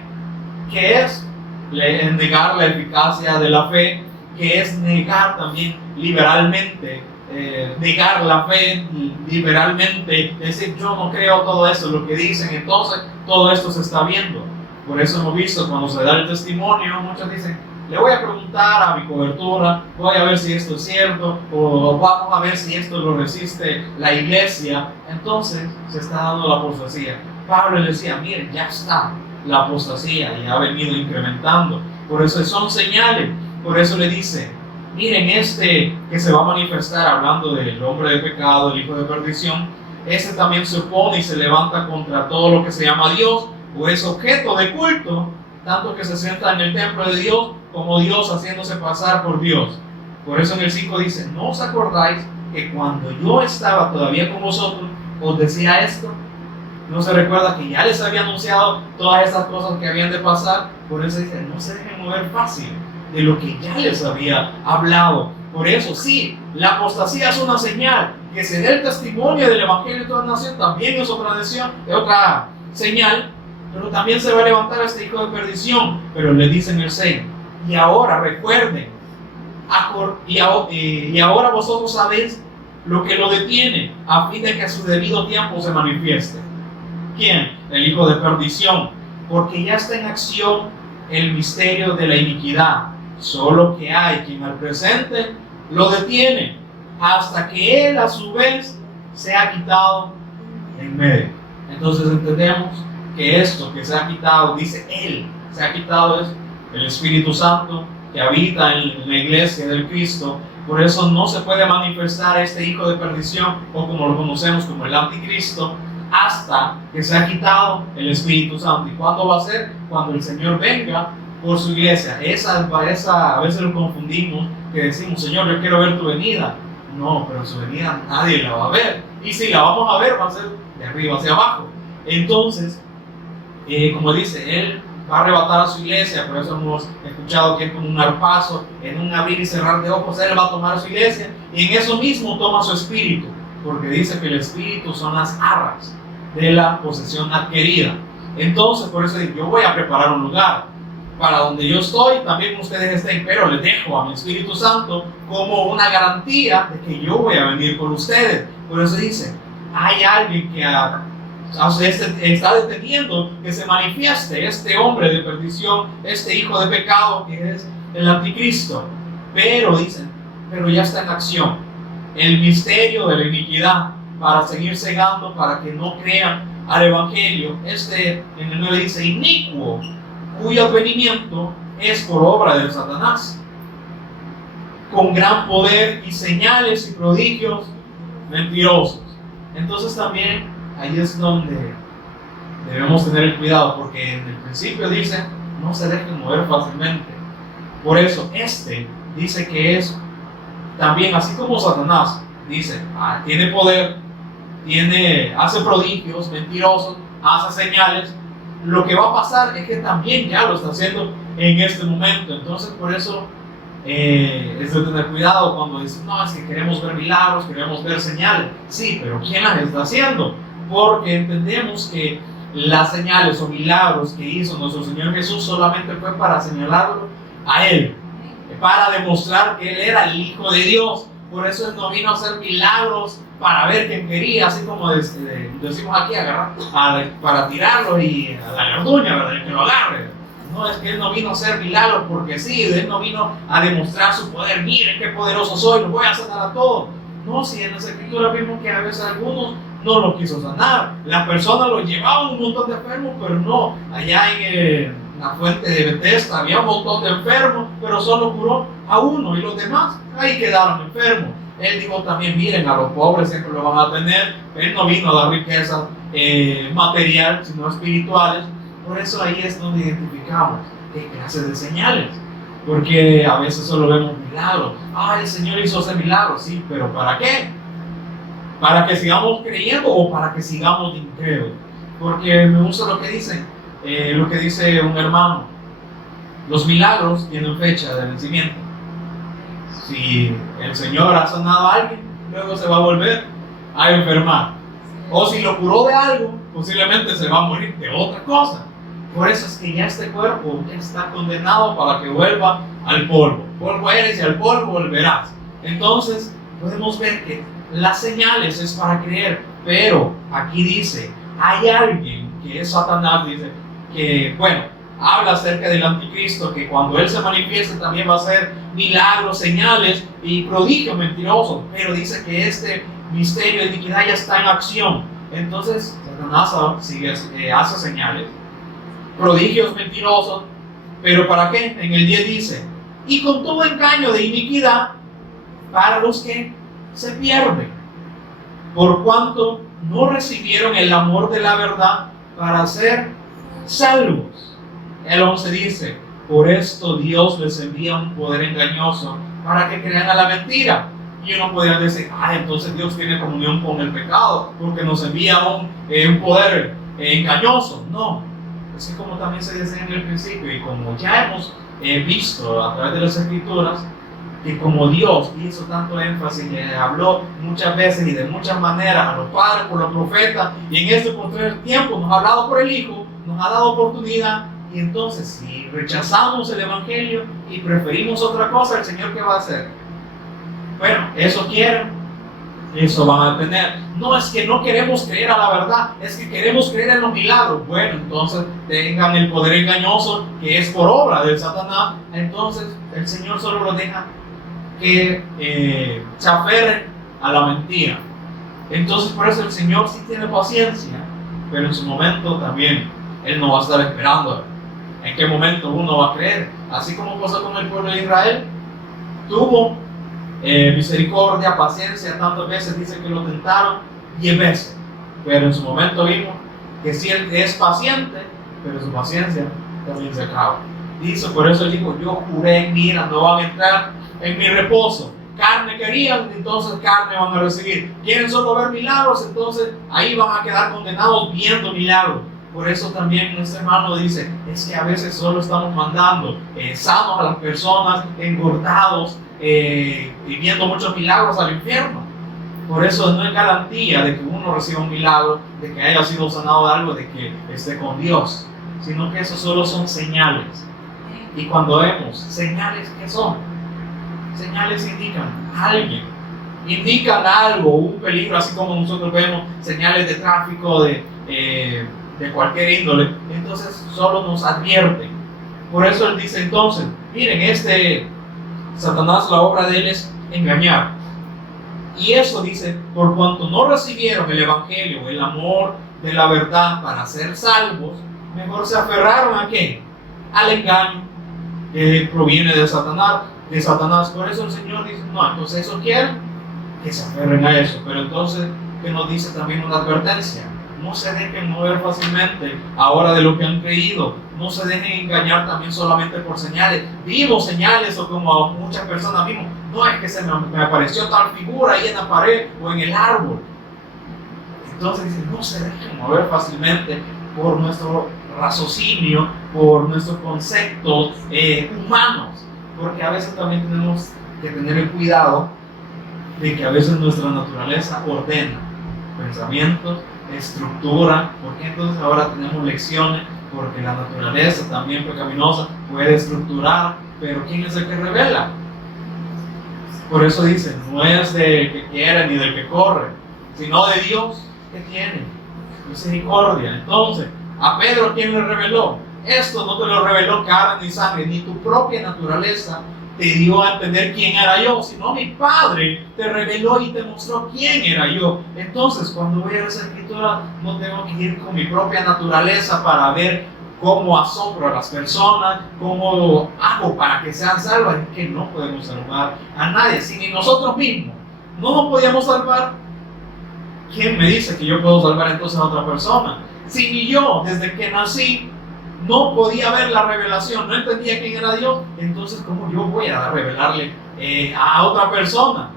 que es negar la eficacia de la fe, que es negar también liberalmente, negar la fe liberalmente, decir yo no creo todo eso, lo que dicen, entonces todo esto se está viendo. Por eso hemos visto cuando se da el testimonio, muchos dicen, le voy a preguntar a mi cobertura, voy a ver si esto es cierto, o vamos a ver si esto lo resiste la iglesia. Entonces se está dando la apostasía. Pablo le decía, miren, ya está la apostasía y ha venido incrementando. Por eso son señales. Por eso le dice, miren, este que se va a manifestar, hablando del hombre de pecado, el hijo de perdición, ese también se opone y se levanta contra todo lo que se llama Dios, o es objeto de culto, tanto que se sienta en el templo de Dios, como Dios haciéndose pasar por Dios. Por eso en el 5 dice, ¿no os acordáis que cuando yo estaba todavía con vosotros, os decía esto? ¿No se recuerda que ya les había anunciado todas estas cosas que habían de pasar? Por eso dice, no se dejen mover fácil de lo que ya les había hablado. Por eso sí, la apostasía es una señal. Que se dé el testimonio del evangelio en toda nación también es otra señal. Pero también se va a levantar este hijo de perdición. Pero le dice en el 6, y ahora recuerden, y ahora vosotros sabéis lo que lo detiene, a fin de que a su debido tiempo se manifieste. ¿Quién? El hijo de perdición. Porque ya está en acción el misterio de la iniquidad. Solo que hay quien al presente lo detiene, hasta que él a su vez se ha quitado en medio. Entonces entendemos que esto que se ha quitado, dice él, se ha quitado es el Espíritu Santo que habita en la iglesia del Cristo. Por eso no se puede manifestar este hijo de perdición, o como lo conocemos como el anticristo, hasta que se ha quitado el Espíritu Santo. ¿Y cuándo va a ser? Cuando el Señor venga por su iglesia. Esa a veces lo confundimos, que decimos, Señor, yo quiero ver tu venida. No, pero su venida nadie la va a ver. Y si la vamos a ver, va a ser de arriba hacia abajo. Entonces, como dice, Él va a arrebatar a su iglesia. Por eso hemos escuchado que es como un arpazo, en un abrir y cerrar de ojos. Él va a tomar a su iglesia y en eso mismo toma su espíritu, porque dice que el espíritu son las arras de la posesión adquirida. Entonces, por eso digo, yo voy a preparar un lugar para donde yo estoy, también ustedes estén, pero les dejo a mi Espíritu Santo como una garantía de que yo voy a venir con ustedes. Por eso dice, hay alguien que está deteniendo que se manifieste este hombre de perdición, este hijo de pecado que es el anticristo. Pero dicen, pero ya está en acción el misterio de la iniquidad, para seguir cegando, para que no crean al evangelio. En el 9 dice, inicuo, cuyo advenimiento es por obra de Satanás, con gran poder y señales y prodigios mentirosos. Entonces también ahí es donde debemos tener el cuidado, porque en el principio dice, no se dejen mover fácilmente. Por eso dice que es también, así como Satanás dice, tiene poder, hace prodigios mentirosos, hace señales. Lo que va a pasar es que también ya lo está haciendo en este momento. Entonces por eso es de tener cuidado cuando dicen, no, es que queremos ver milagros, queremos ver señales. Sí, pero ¿quién las está haciendo? Porque entendemos que las señales o milagros que hizo nuestro Señor Jesús solamente fue para señalarlo a Él, para demostrar que Él era el Hijo de Dios. Por eso Él no vino a hacer milagros para ver quién quería, así como decimos aquí, agarrar para tirarlo y a la garduña, ¿verdad? Que lo agarre. No, es que Él no vino a hacer milagros porque sí, Él no vino a demostrar su poder. Miren qué poderoso soy, lo voy a sanar a todos. No, si en las escrituras vimos que a veces algunos no lo quiso sanar. Las personas lo llevaban un montón de enfermos, pero no. Allá en la fuente de Bethesda había un montón de enfermos, pero solo curó a uno y los demás ahí quedaron enfermos. Él dijo también, miren, a los pobres siempre lo van a tener. Él no vino a dar riqueza material, sino espirituales. Por eso ahí es donde identificamos qué clase de señales. Porque a veces solo vemos milagros. El Señor hizo ese milagro, sí, pero ¿para qué? ¿Para que sigamos creyendo o para que sigamos incrédulos? Porque me gusta lo que dicen, lo que dice un hermano. Los milagros tienen fecha de vencimiento. Si el Señor ha sanado a alguien, luego se va a volver a enfermar. O si lo curó de algo, posiblemente se va a morir de otra cosa. Por eso es que ya este cuerpo ya está condenado para que vuelva al polvo. Polvo eres y al polvo volverás. Entonces podemos ver que las señales es para creer, pero aquí dice, hay alguien que es Satanás, dice que, bueno, habla acerca del anticristo, que cuando él se manifieste también va a hacer milagros, señales y prodigios mentirosos, pero dice que este misterio de iniquidad ya está en acción. Entonces Satanás hace señales, prodigios mentirosos, pero ¿para qué? En el 10 dice, y con todo engaño de iniquidad para los que se pierden, por cuanto no recibieron el amor de la verdad para ser salvos. El 11 dice, por esto Dios les envía un poder engañoso para que crean a la mentira. Y uno podría decir, entonces Dios tiene comunión con el pecado porque nos envía un poder engañoso. No, es que como también se decía en el principio y como ya hemos visto a través de las escrituras, que como Dios hizo tanto énfasis y habló muchas veces y de muchas maneras a los padres, por los profetas, y en este postrer tiempo nos ha hablado por el Hijo, nos ha dado oportunidad. Y entonces si rechazamos el Evangelio y preferimos otra cosa, ¿el Señor qué va a hacer? Bueno, eso quieren, eso van a tener. No es que no queremos creer a la verdad, es que queremos creer en los milagros. Bueno, entonces tengan el poder engañoso que es por obra del Satanás. Entonces el Señor solo los deja que se aferren a la mentira. Entonces por eso el Señor sí tiene paciencia, pero en su momento también Él no va a estar esperando en qué momento uno va a creer. Así como pasó con el pueblo de Israel, tuvo misericordia, paciencia, tantas veces dice que lo tentaron 10 veces, pero en su momento vimos que sí Él es paciente, pero su paciencia también se acaba. Dice, por eso dijo, yo juré en mi ira, no van a entrar en mi reposo. Carne querían, entonces carne van a recibir. Quieren solo ver milagros, entonces ahí van a quedar condenados viendo milagros. Por eso también este hermano dice, es que a veces solo estamos mandando sanos a las personas, engordados, y viendo muchos milagros al infierno. Por eso no es garantía de que uno reciba un milagro, de que haya sido sanado de algo, de que esté con Dios, sino que eso solo son señales. Y cuando vemos señales, ¿qué son? Señales indican a alguien, indican algo, un peligro, así como nosotros vemos señales de tráfico de cualquier índole. Entonces solo nos advierten. Por eso él dice entonces, miren, Satanás, la obra de él es engañar. Y eso dice, por cuanto no recibieron el evangelio, el amor de la verdad para ser salvos, mejor se aferraron ¿a qué? Al engaño que proviene de Satanás. Por eso el Señor dice, no, entonces eso quieren que se aferren a eso. Pero entonces, que nos dice también una advertencia: no se dejen mover fácilmente ahora de lo que han creído. No se dejen engañar también solamente por señales. Vimos señales, o como muchas personas vimos, no es que se me apareció tal figura ahí en la pared o en el árbol. Entonces dice, no se dejen mover fácilmente por nuestro raciocinio, por nuestros conceptos humanos, porque a veces también tenemos que tener el cuidado de que a veces nuestra naturaleza ordena pensamientos, estructura, porque entonces ahora tenemos lecciones, porque la naturaleza también pecaminosa puede estructurar, pero ¿quién es el que revela? Por eso dice, no es del que quiere ni del que corre, sino de Dios que tiene misericordia. Entonces, a Pedro, ¿quién le reveló? Esto no te lo reveló carne ni sangre, ni tu propia naturaleza te dio a entender quién era yo, sino mi Padre te reveló y te mostró quién era yo. Entonces, cuando voy a esa escritura, no tengo que ir con mi propia naturaleza para ver cómo asombro a las personas, cómo hago para que sean salvas. Es que no podemos salvar a nadie, si ni nosotros mismos no nos podíamos salvar. ¿Quién me dice que yo puedo salvar entonces a otra persona? Si ni yo, desde que nací, no podía ver la revelación, no entendía quién era Dios, entonces ¿cómo yo voy a revelarle a otra persona?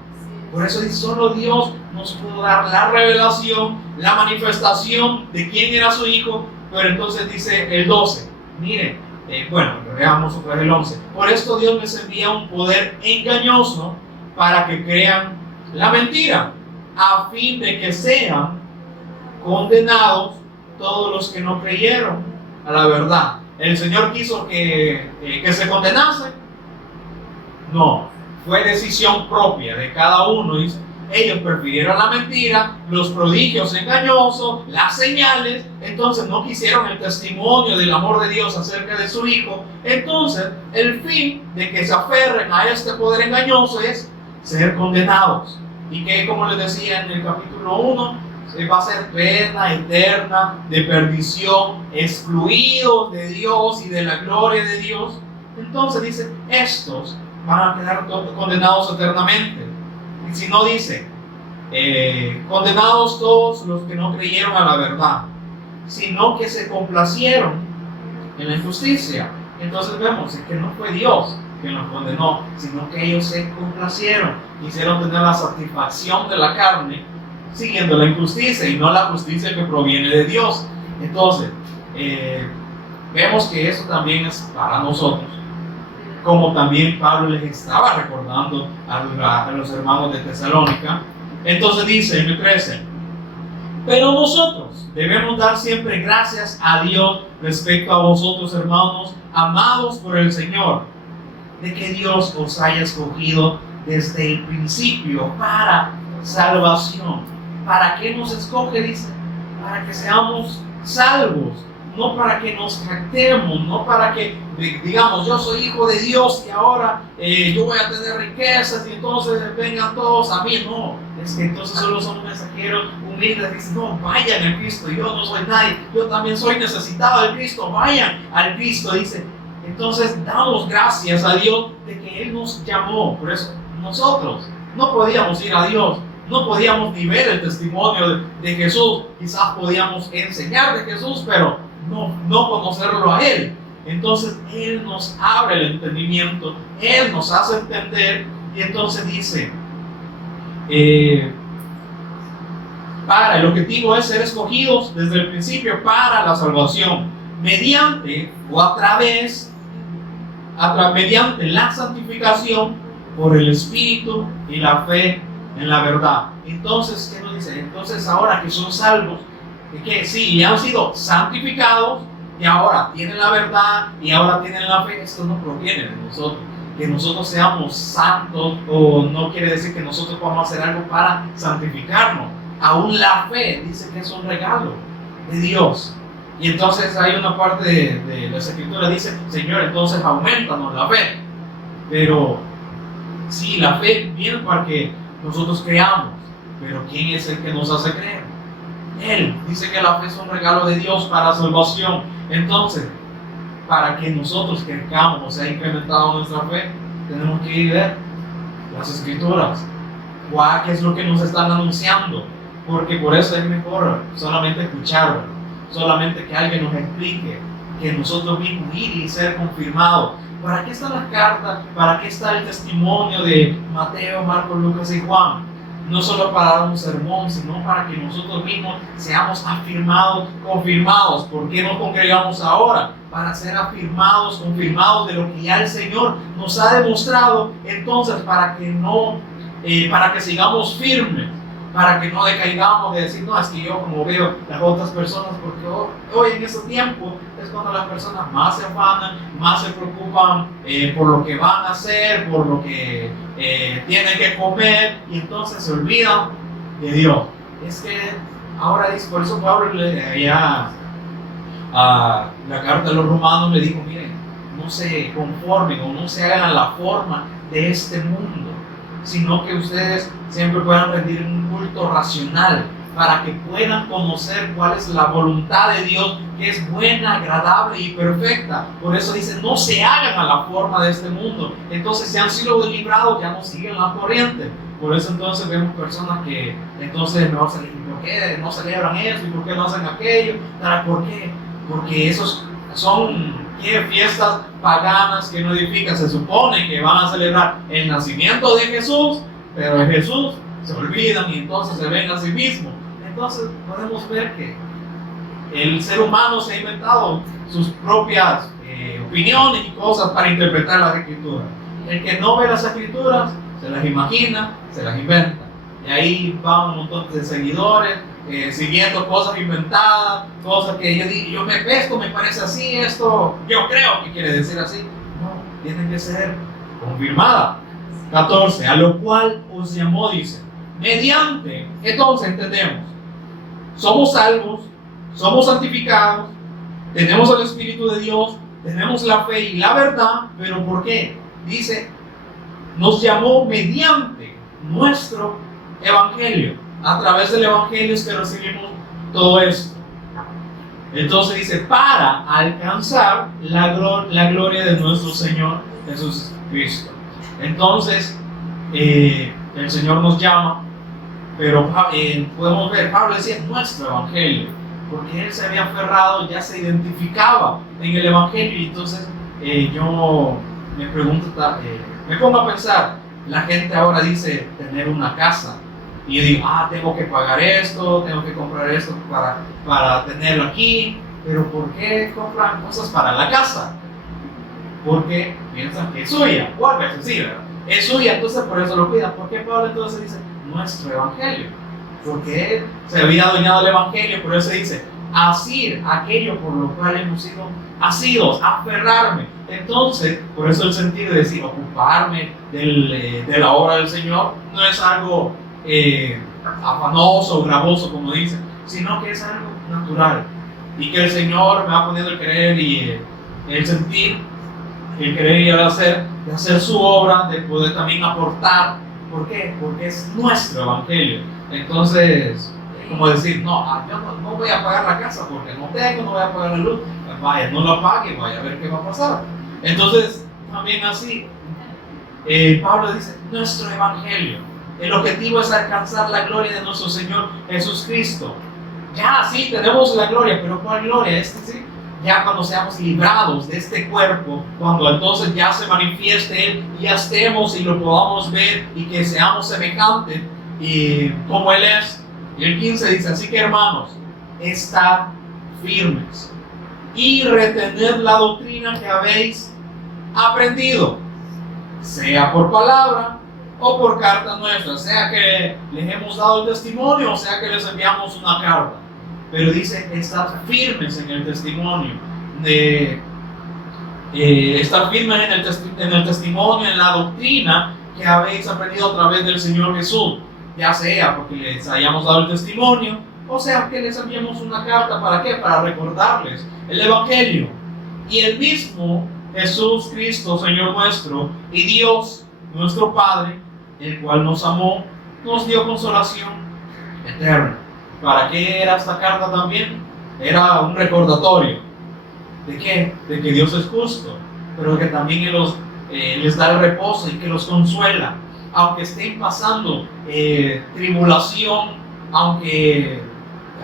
Por eso dice, solo Dios nos pudo dar la revelación, la manifestación de quién era su Hijo. Pero entonces dice el 12, miren, veamos otra vez el 11. Por esto Dios les envía un poder engañoso para que crean la mentira, a fin de que sean condenados todos los que no creyeron a la verdad. ¿El Señor quiso que se condenase? No, fue decisión propia de cada uno. Ellos prefirieron la mentira, los prodigios engañosos, las señales. Entonces no quisieron el testimonio del amor de Dios acerca de su Hijo. Entonces el fin de que se aferren a este poder engañoso es ser condenados. Y que, como les decía en el capítulo 1, va a ser pena eterna de perdición, excluidos de Dios y de la gloria de Dios. Entonces dice, estos van a quedar condenados eternamente. Y si no dice, condenados todos los que no creyeron a la verdad, sino que se complacieron en la injusticia. Entonces vemos que no fue Dios quien los condenó, sino que ellos se complacieron, quisieron tener la satisfacción de la carne, siguiendo la injusticia y no la justicia que proviene de Dios. Entonces, vemos que eso también es para nosotros, como también Pablo les estaba recordando a los hermanos de Tesalónica. Entonces dice en el 13, pero nosotros debemos dar siempre gracias a Dios respecto a vosotros, hermanos, amados por el Señor, de que Dios os haya escogido desde el principio para salvación. ¿Para qué nos escoge? Dice, para que seamos salvos, no para que nos jactemos, no para que digamos, yo soy hijo de Dios y ahora yo voy a tener riquezas y entonces vengan todos a mí. No, es que entonces solo somos mensajeros humildes que dicen, no, vayan al Cristo, yo no soy nadie, yo también soy necesitado del Cristo, vayan al Cristo, dice. Entonces damos gracias a Dios de que Él nos llamó. Por eso nosotros no podíamos ir a Dios, no podíamos ni ver el testimonio de Jesús. Quizás podíamos enseñar de Jesús, pero no conocerlo a Él. Entonces Él nos abre el entendimiento, Él nos hace entender. Y entonces dice, el objetivo es ser escogidos desde el principio para la salvación, mediante o a través mediante la santificación por el Espíritu y la fe en la verdad. Entonces, ¿qué nos dice? Entonces, ahora que son salvos, que sí, ya han sido santificados y ahora tienen la verdad y ahora tienen la fe, esto no proviene de nosotros. Que nosotros seamos santos o no quiere decir que nosotros podamos hacer algo para santificarnos. Aún la fe dice que es un regalo de Dios. Y entonces hay una parte de las escrituras dice, Señor, entonces aumentanos la fe. Pero sí, la fe viene para que nosotros creamos. Pero ¿quién es el que nos hace creer? Él dice que la fe es un regalo de Dios para salvación. Entonces, para que nosotros crezcamos o sea incrementado nuestra fe, tenemos que ir a ver las escrituras. ¿Qué es lo que nos están anunciando? Porque por eso es mejor solamente escucharlo. Solamente que alguien nos explique, que nosotros mismos ir y ser confirmados. ¿Para qué están las cartas? ¿Para qué está el testimonio de Mateo, Marcos, Lucas y Juan? No solo para dar un sermón, sino para que nosotros mismos seamos afirmados, confirmados. ¿Por qué nos congregamos ahora? Para ser afirmados, confirmados de lo que ya el Señor nos ha demostrado. Entonces, para que sigamos firmes, para que no decaigamos de decir, no, es que yo como veo las otras personas, porque hoy en ese tiempo es cuando las personas más se afanan, más se preocupan por lo que van a hacer, por lo que tienen que comer, y entonces se olvidan de Dios. Es que ahora dice, por eso Pablo allá a la carta de los romanos le dijo, miren, no se conformen o no se hagan a la forma de este mundo, sino que ustedes siempre puedan rendir un culto racional para que puedan conocer cuál es la voluntad de Dios, que es buena, agradable y perfecta. Por eso dice, no se hagan a la forma de este mundo. Entonces, si han sido librados, ya no siguen la corriente. Por eso entonces vemos personas que entonces mejor se dicen, ¿por qué no celebran eso? ¿Y por qué no hacen aquello? ¿Por qué? Porque esos son fiestas paganas que no edifican. Se supone que van a celebrar el nacimiento de Jesús, pero de Jesús se olvidan y entonces se ven a sí mismos. Entonces podemos ver que el ser humano se ha inventado sus propias opiniones y cosas para interpretar las escrituras. El que no ve las escrituras se las imagina, se las inventa. y ahí van un montón de seguidores, siguiendo cosas inventadas, cosas que yo me pesco, me parece así, esto yo creo que quiere decir así. No, tienen que ser confirmadas. 14, a lo cual os llamó, dice, mediante, entonces entendemos, somos salvos, somos santificados, tenemos el Espíritu de Dios, tenemos la fe y la verdad, pero ¿por qué? Dice, nos llamó mediante nuestro Evangelio. A través del Evangelio es que recibimos todo esto. Entonces dice, para alcanzar la gloria de nuestro Señor Jesucristo. Entonces, el Señor nos llama, pero podemos ver, Pablo decía nuestro Evangelio, porque él se había aferrado, ya se identificaba en el Evangelio. Y entonces yo me pregunto, me pongo a pensar, la gente ahora dice tener una casa, y yo digo, tengo que pagar esto, tengo que comprar esto para tenerlo aquí, pero ¿por qué compran cosas para la casa? Porque piensan que es suya, o a veces sí, ¿verdad? Es suya, entonces por eso lo cuidan. ¿Por qué Pablo entonces dice nuestro Evangelio? Porque él se había adueñado del Evangelio, por eso dice, asir aquello por lo cual hemos sido asidos, aferrarme. Entonces, por eso el sentido de decir, ocuparme de la obra del Señor, no es algo afanoso, gravoso, como dice, sino que es algo natural. Y que el Señor me va poniendo el querer y el sentir, el querer y el hacer, de hacer su obra, de poder también aportar. ¿Por qué? Porque es nuestro Evangelio. Entonces, como decir, no, yo no voy a pagar la casa porque no tengo, no voy a pagar la luz. Pues vaya, no la pague, vaya a ver qué va a pasar. Entonces, también así, Pablo dice, nuestro Evangelio. El objetivo es alcanzar la gloria de nuestro Señor Jesucristo. Ya, sí, tenemos la gloria, pero ¿cuál gloria? Sí, ya cuando seamos librados de este cuerpo, cuando entonces ya se manifieste Él, y ya estemos y lo podamos ver y que seamos semejantes y como Él es. Y el 15 dice, así que hermanos, estad firmes y retened la doctrina que habéis aprendido, sea por palabra o por carta nuestra, sea que les hemos dado el testimonio o sea que les enviamos una carta. Pero dice, estad firmes en el testimonio, estar firmes en el testimonio, en la doctrina que habéis aprendido a través del Señor Jesús, ya sea porque les hayamos dado el testimonio, o sea que les enviamos una carta. ¿Para qué? Para recordarles el Evangelio. Y el mismo Jesús Cristo, Señor nuestro, y Dios, nuestro Padre, el cual nos amó, nos dio consolación eterna. ¿Para qué era esta carta también? Era un recordatorio. ¿De qué? De que Dios es justo, pero que también Él les da el reposo y que los consuela. Aunque estén pasando tribulación, aunque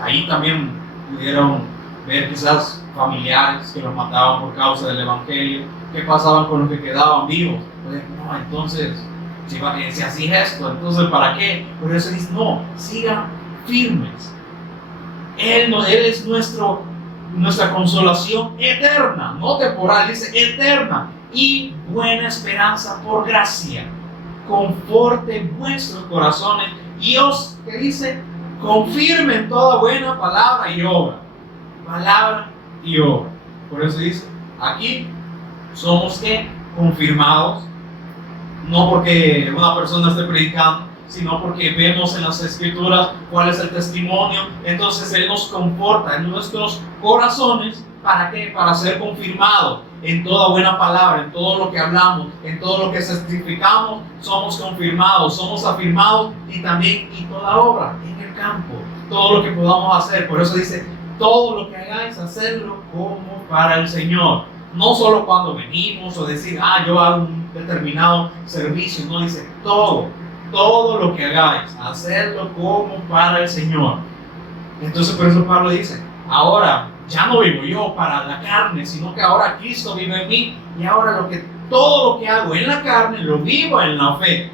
ahí también pudieron ver quizás familiares que los mataban por causa del Evangelio, ¿qué pasaban con los que quedaban vivos? Pues, no, entonces, si así es esto, entonces ¿para qué? Por eso dice, no, sigan firmes. Él es nuestra consolación eterna, no temporal, dice eterna, y buena esperanza por gracia. Conforte vuestros corazones y os, ¿qué dice? Confirmen toda buena palabra y obra. Palabra y obra. Por eso dice, aquí somos ¿qué? Confirmados, no porque una persona esté predicando, sino porque vemos en las Escrituras cuál es el testimonio. Entonces Él nos conforta en nuestros corazones. ¿Para qué? Para ser confirmados en toda buena palabra, en todo lo que hablamos, en todo lo que certificamos, somos confirmados, somos afirmados, y también en toda obra, en el campo, todo lo que podamos hacer. Por eso dice, todo lo que hagáis, hacerlo como para el Señor. No solo cuando venimos o decir, yo hago un determinado servicio, no, dice todo lo que hagáis, hacerlo como para el Señor. Entonces por eso Pablo dice, ahora ya no vivo yo para la carne, sino que ahora Cristo vive en mí, y ahora todo lo que hago en la carne lo vivo en la fe,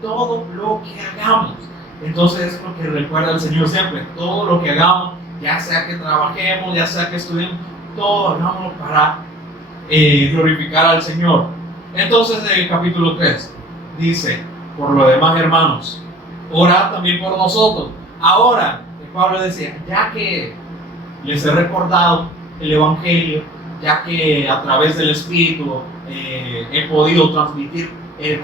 todo lo que hagamos. Entonces es lo que recuerda el Señor siempre, todo lo que hagamos, ya sea que trabajemos, ya sea que estudiemos, todo hagámoslo para glorificar al Señor. Entonces en el capítulo 3 dice, Por lo demás, hermanos, orad también por nosotros. Ahora, Pablo decía, ya que les he recordado el Evangelio, ya que a través del Espíritu he podido transmitir el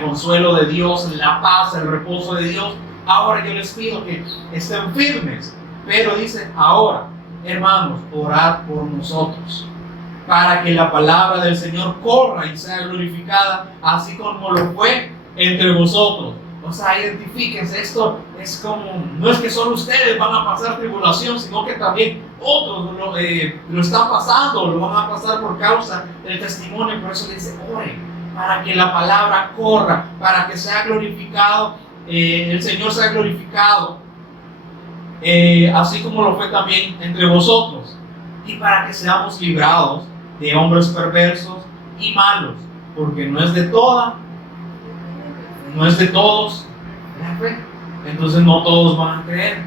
consuelo de Dios, la paz, el reposo de Dios, ahora yo les pido que estén firmes. Pero dice, ahora, hermanos, orad por nosotros, para que la palabra del Señor corra y sea glorificada, así como lo fue entre vosotros. O sea, identifíquense, esto es como, no es que solo ustedes van a pasar tribulación, sino que también otros lo están pasando, lo van a pasar por causa del testimonio. Por eso dice, oren, para que la palabra corra, para que sea glorificado, el Señor sea glorificado, así como lo fue también entre vosotros, y para que seamos librados de hombres perversos y malos, porque no es de todos la fe. Entonces no todos van a creer.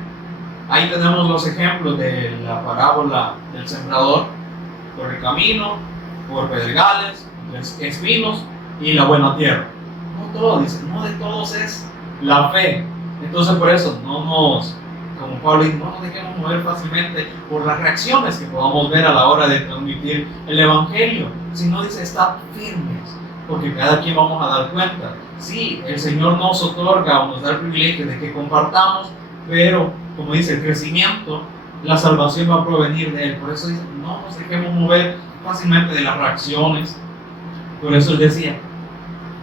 Ahí tenemos los ejemplos de la parábola del sembrador: por el camino, por pedregales, espinos y la buena tierra. No todos, dice, no de todos es la fe. Entonces por eso como Pablo dice, no nos dejemos mover fácilmente por las reacciones que podamos ver a la hora de transmitir el Evangelio, sino dice, estad firmes, porque cada quien vamos a dar cuenta. Sí, el Señor nos otorga o nos da el privilegio de que compartamos, pero como dice, el crecimiento, la salvación va a provenir de Él. Por eso dice, no nos dejemos mover fácilmente de las reacciones. Por eso Él decía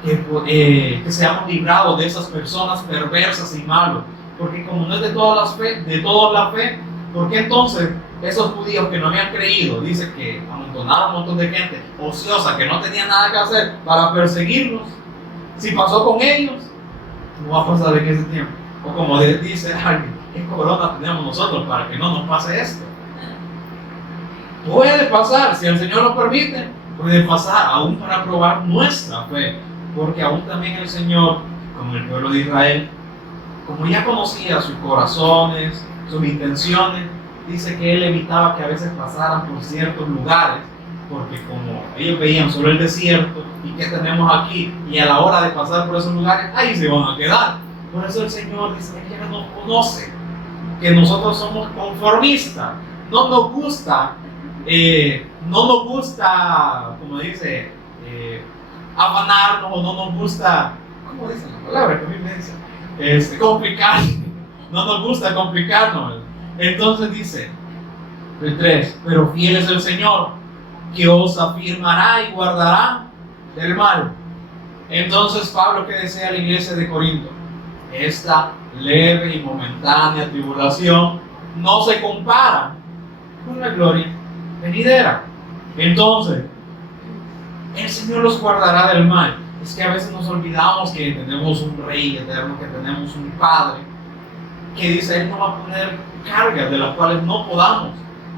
que seamos librados de esas personas perversas y malos, porque como no es de todos la fe, ¿por qué entonces esos judíos que no habían creído, dice que amontonaron un montón de gente ociosa que no tenía nada que hacer para perseguirnos? Si pasó con ellos, no va a pasar en ese tiempo. O como dice alguien, ¿qué corona tenemos nosotros para que no nos pase esto? Puede pasar, si el Señor lo permite, puede pasar aún para probar nuestra fe, porque aún también el Señor, como el pueblo de Israel, como ya conocía sus corazones, sus intenciones, dice que Él evitaba que a veces pasaran por ciertos lugares, porque como ellos veían solo el desierto y que tenemos aquí, y a la hora de pasar por esos lugares, ahí se van a quedar. Por eso el Señor dice que Él nos conoce, que nosotros somos conformistas, no nos gusta, como dice, afanarnos, o no nos gusta, ¿cómo dice la palabra que a mí me dice? Complicar, no nos gusta complicarnos. Entonces dice el 3, pero fiel es el Señor, que os afirmará y guardará del mal. Entonces Pablo, que desea a la iglesia de Corinto, esta leve y momentánea tribulación no se compara con la gloria venidera. Entonces el Señor los guardará del mal. Es que a veces nos olvidamos que tenemos un Rey eterno, que tenemos un Padre, que dice, Él no va a poner cargas de las cuales no podamos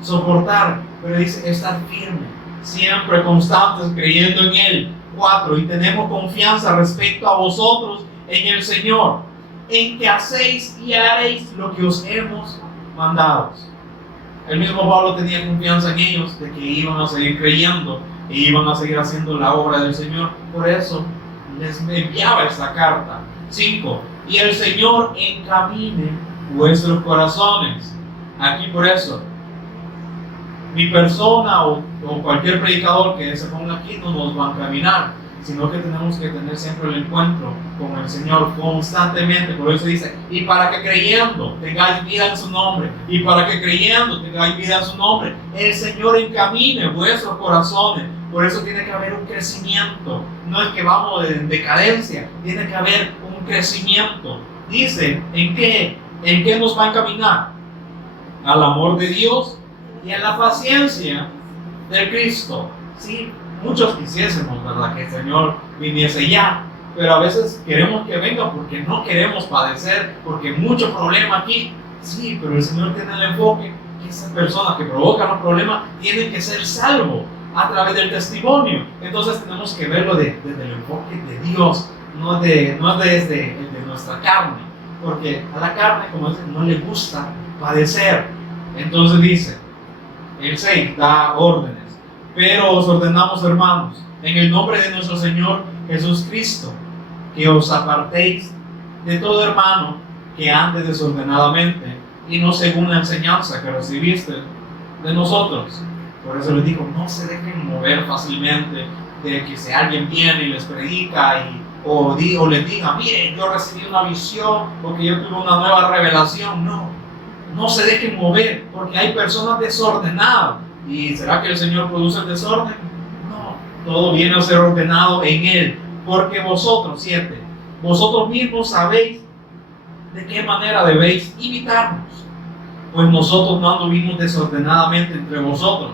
soportar, pero dice, estar firme, siempre constantes, creyendo en Él. 4, y tenemos confianza respecto a vosotros en el Señor, en que hacéis y haréis lo que os hemos mandado. El mismo Pablo tenía confianza en ellos, de que iban a seguir creyendo e iban a seguir haciendo la obra del Señor. Por eso les enviaba esta carta. 5, y el Señor encamine vuestros corazones. Aquí por eso mi persona o cualquier predicador que se ponga aquí no nos va a encaminar, sino que tenemos que tener siempre el encuentro con el Señor constantemente. Por eso dice, y para que creyendo tengáis vida en su nombre, y para que creyendo tengáis vida en su nombre, el Señor encamine vuestros corazones. Por eso tiene que haber un crecimiento, no es que vamos en decadencia, tiene que haber un crecimiento. Dice, ¿en qué nos va a encaminar? Al amor de Dios y a la paciencia de Cristo. Sí, muchos quisiésemos, ¿verdad?, que el Señor viniese ya, pero a veces queremos que venga porque no queremos padecer, porque hay mucho problema aquí. Sí, pero el Señor tiene el enfoque que esas personas que provocan los problemas tienen que ser salvos a través del testimonio. Entonces tenemos que verlo desde el enfoque de Dios, no desde el de nuestra carne, porque a la carne, como dice, no le gusta padecer. Entonces dice el 6, da órdenes, pero os ordenamos, hermanos, en el nombre de nuestro Señor Jesucristo, que os apartéis de todo hermano que ande desordenadamente y no según la enseñanza que recibiste de nosotros. Por eso les digo, no se dejen mover fácilmente de que si alguien viene y les predica o les diga, miren, yo recibí una visión o que yo tuve una nueva revelación. No se dejen mover, porque hay personas desordenadas. ¿Y será que el Señor produce el desorden? No, todo viene a ser ordenado en Él, porque vosotros, 7, vosotros mismos sabéis de qué manera debéis imitarnos, pues nosotros no anduvimos desordenadamente entre vosotros.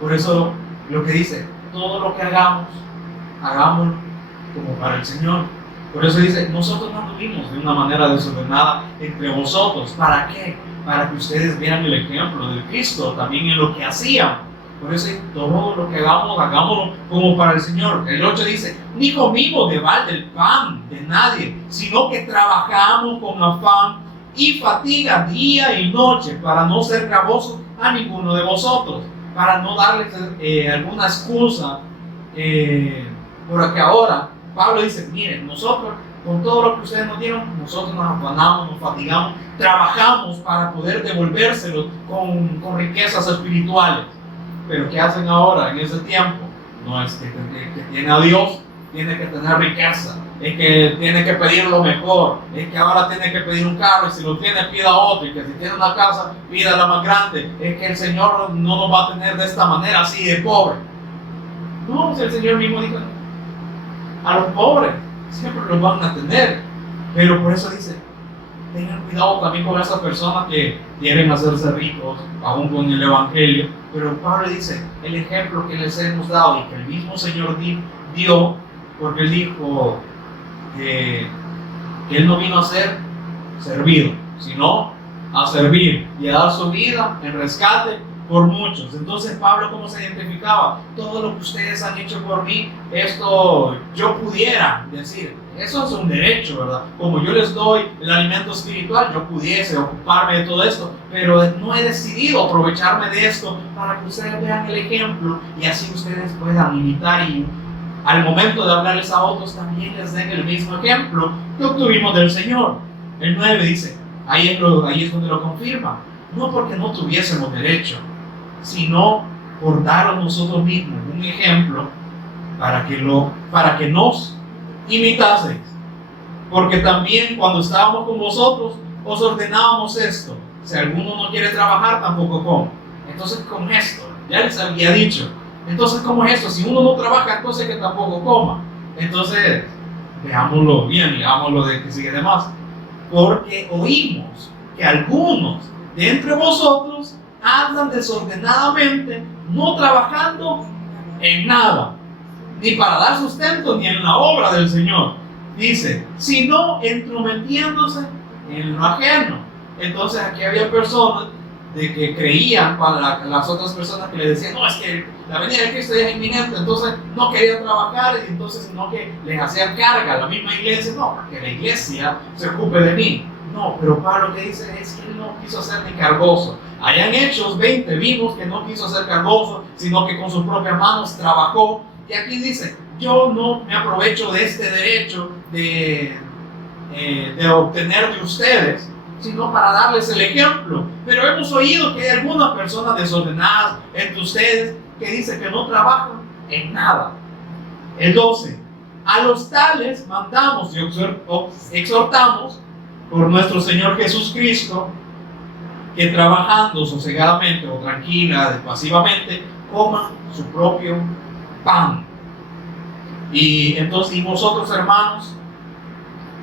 Por eso lo que dice, todo lo que hagamos, hagámoslo como para el Señor. Por eso dice, nosotros no anduvimos de una manera desordenada entre vosotros. ¿Para qué? Para que ustedes vean el ejemplo de Cristo también en lo que hacían. Por eso todo lo que hagamos, hagámoslo como para el Señor. El 8 dice, ni comimos de balde el pan de nadie, sino que trabajamos con afán y fatiga día y noche para no ser gravosos a ninguno de vosotros, para no darles alguna excusa, porque ahora Pablo dice, miren, nosotros con todo lo que ustedes nos dieron, nosotros nos afanamos, nos fatigamos, trabajamos para poder devolvérselos con riquezas espirituales. Pero ¿qué hacen ahora en ese tiempo? No es que tiene a Dios, tiene que tener riqueza, es que tiene que pedir lo mejor, es que ahora tiene que pedir un carro y si lo tiene pida otro, y que si tiene una casa pida la más grande. Es que el Señor no nos va a tener de esta manera así de pobre. No, si el Señor mismo dijo, a los pobres siempre los van a tener, pero por eso dice, tengan cuidado también con esas personas que quieren hacerse ricos, aún con el Evangelio. Pero Pablo dice, el ejemplo que les hemos dado y que el mismo Señor dio, porque Él dijo que Él no vino a ser servido, sino a servir y a dar su vida en rescate por muchos. Entonces Pablo, ¿cómo se identificaba? Todo lo que ustedes han hecho por mí, esto yo pudiera decir, eso es un derecho, ¿verdad? Como yo les doy el alimento espiritual, yo pudiese ocuparme de todo esto, pero no he decidido aprovecharme de esto para que ustedes vean el ejemplo y así ustedes puedan imitar y al momento de hablarles a otros también les den el mismo ejemplo que obtuvimos del Señor. El 9 dice, ahí es donde lo confirma, no porque no tuviésemos derecho, sino por daros nosotros mismos un ejemplo para que nos imitaseis. Porque también cuando estábamos con vosotros os ordenábamos esto: si alguno no quiere trabajar, tampoco come. Entonces, con esto, ya les había dicho, entonces, ¿cómo es esto? Si uno no trabaja, entonces que tampoco coma. Entonces, veámoslo bien, digámoslo de que sigue de más. Porque oímos que algunos de entre vosotros andan desordenadamente, no trabajando en nada, ni para dar sustento, ni en la obra del Señor. Dice, sino entrometiéndose en lo ajeno. Entonces aquí había personas de que creían para las otras personas que le decían, no, es que la venida de Cristo ya es inminente, entonces no querían trabajar y entonces no, que les hacían carga a la misma iglesia, no, porque la iglesia se ocupe de mí. No, pero Pablo lo que dice es que él no quiso ser ni cargoso. Allá en Hechos 20 vimos que no quiso ser cargoso, sino que con sus propias manos trabajó. Y aquí dice, yo no me aprovecho de este derecho de obtener de ustedes, sino para darles el ejemplo. Pero hemos oído que hay algunas personas desordenadas entre ustedes que dicen que no trabajan en nada. El 12, a los tales mandamos y exhortamos por nuestro Señor Jesucristo, que trabajando sosegadamente o tranquila, pasivamente, coman su propio pan. Y entonces, y vosotros, hermanos,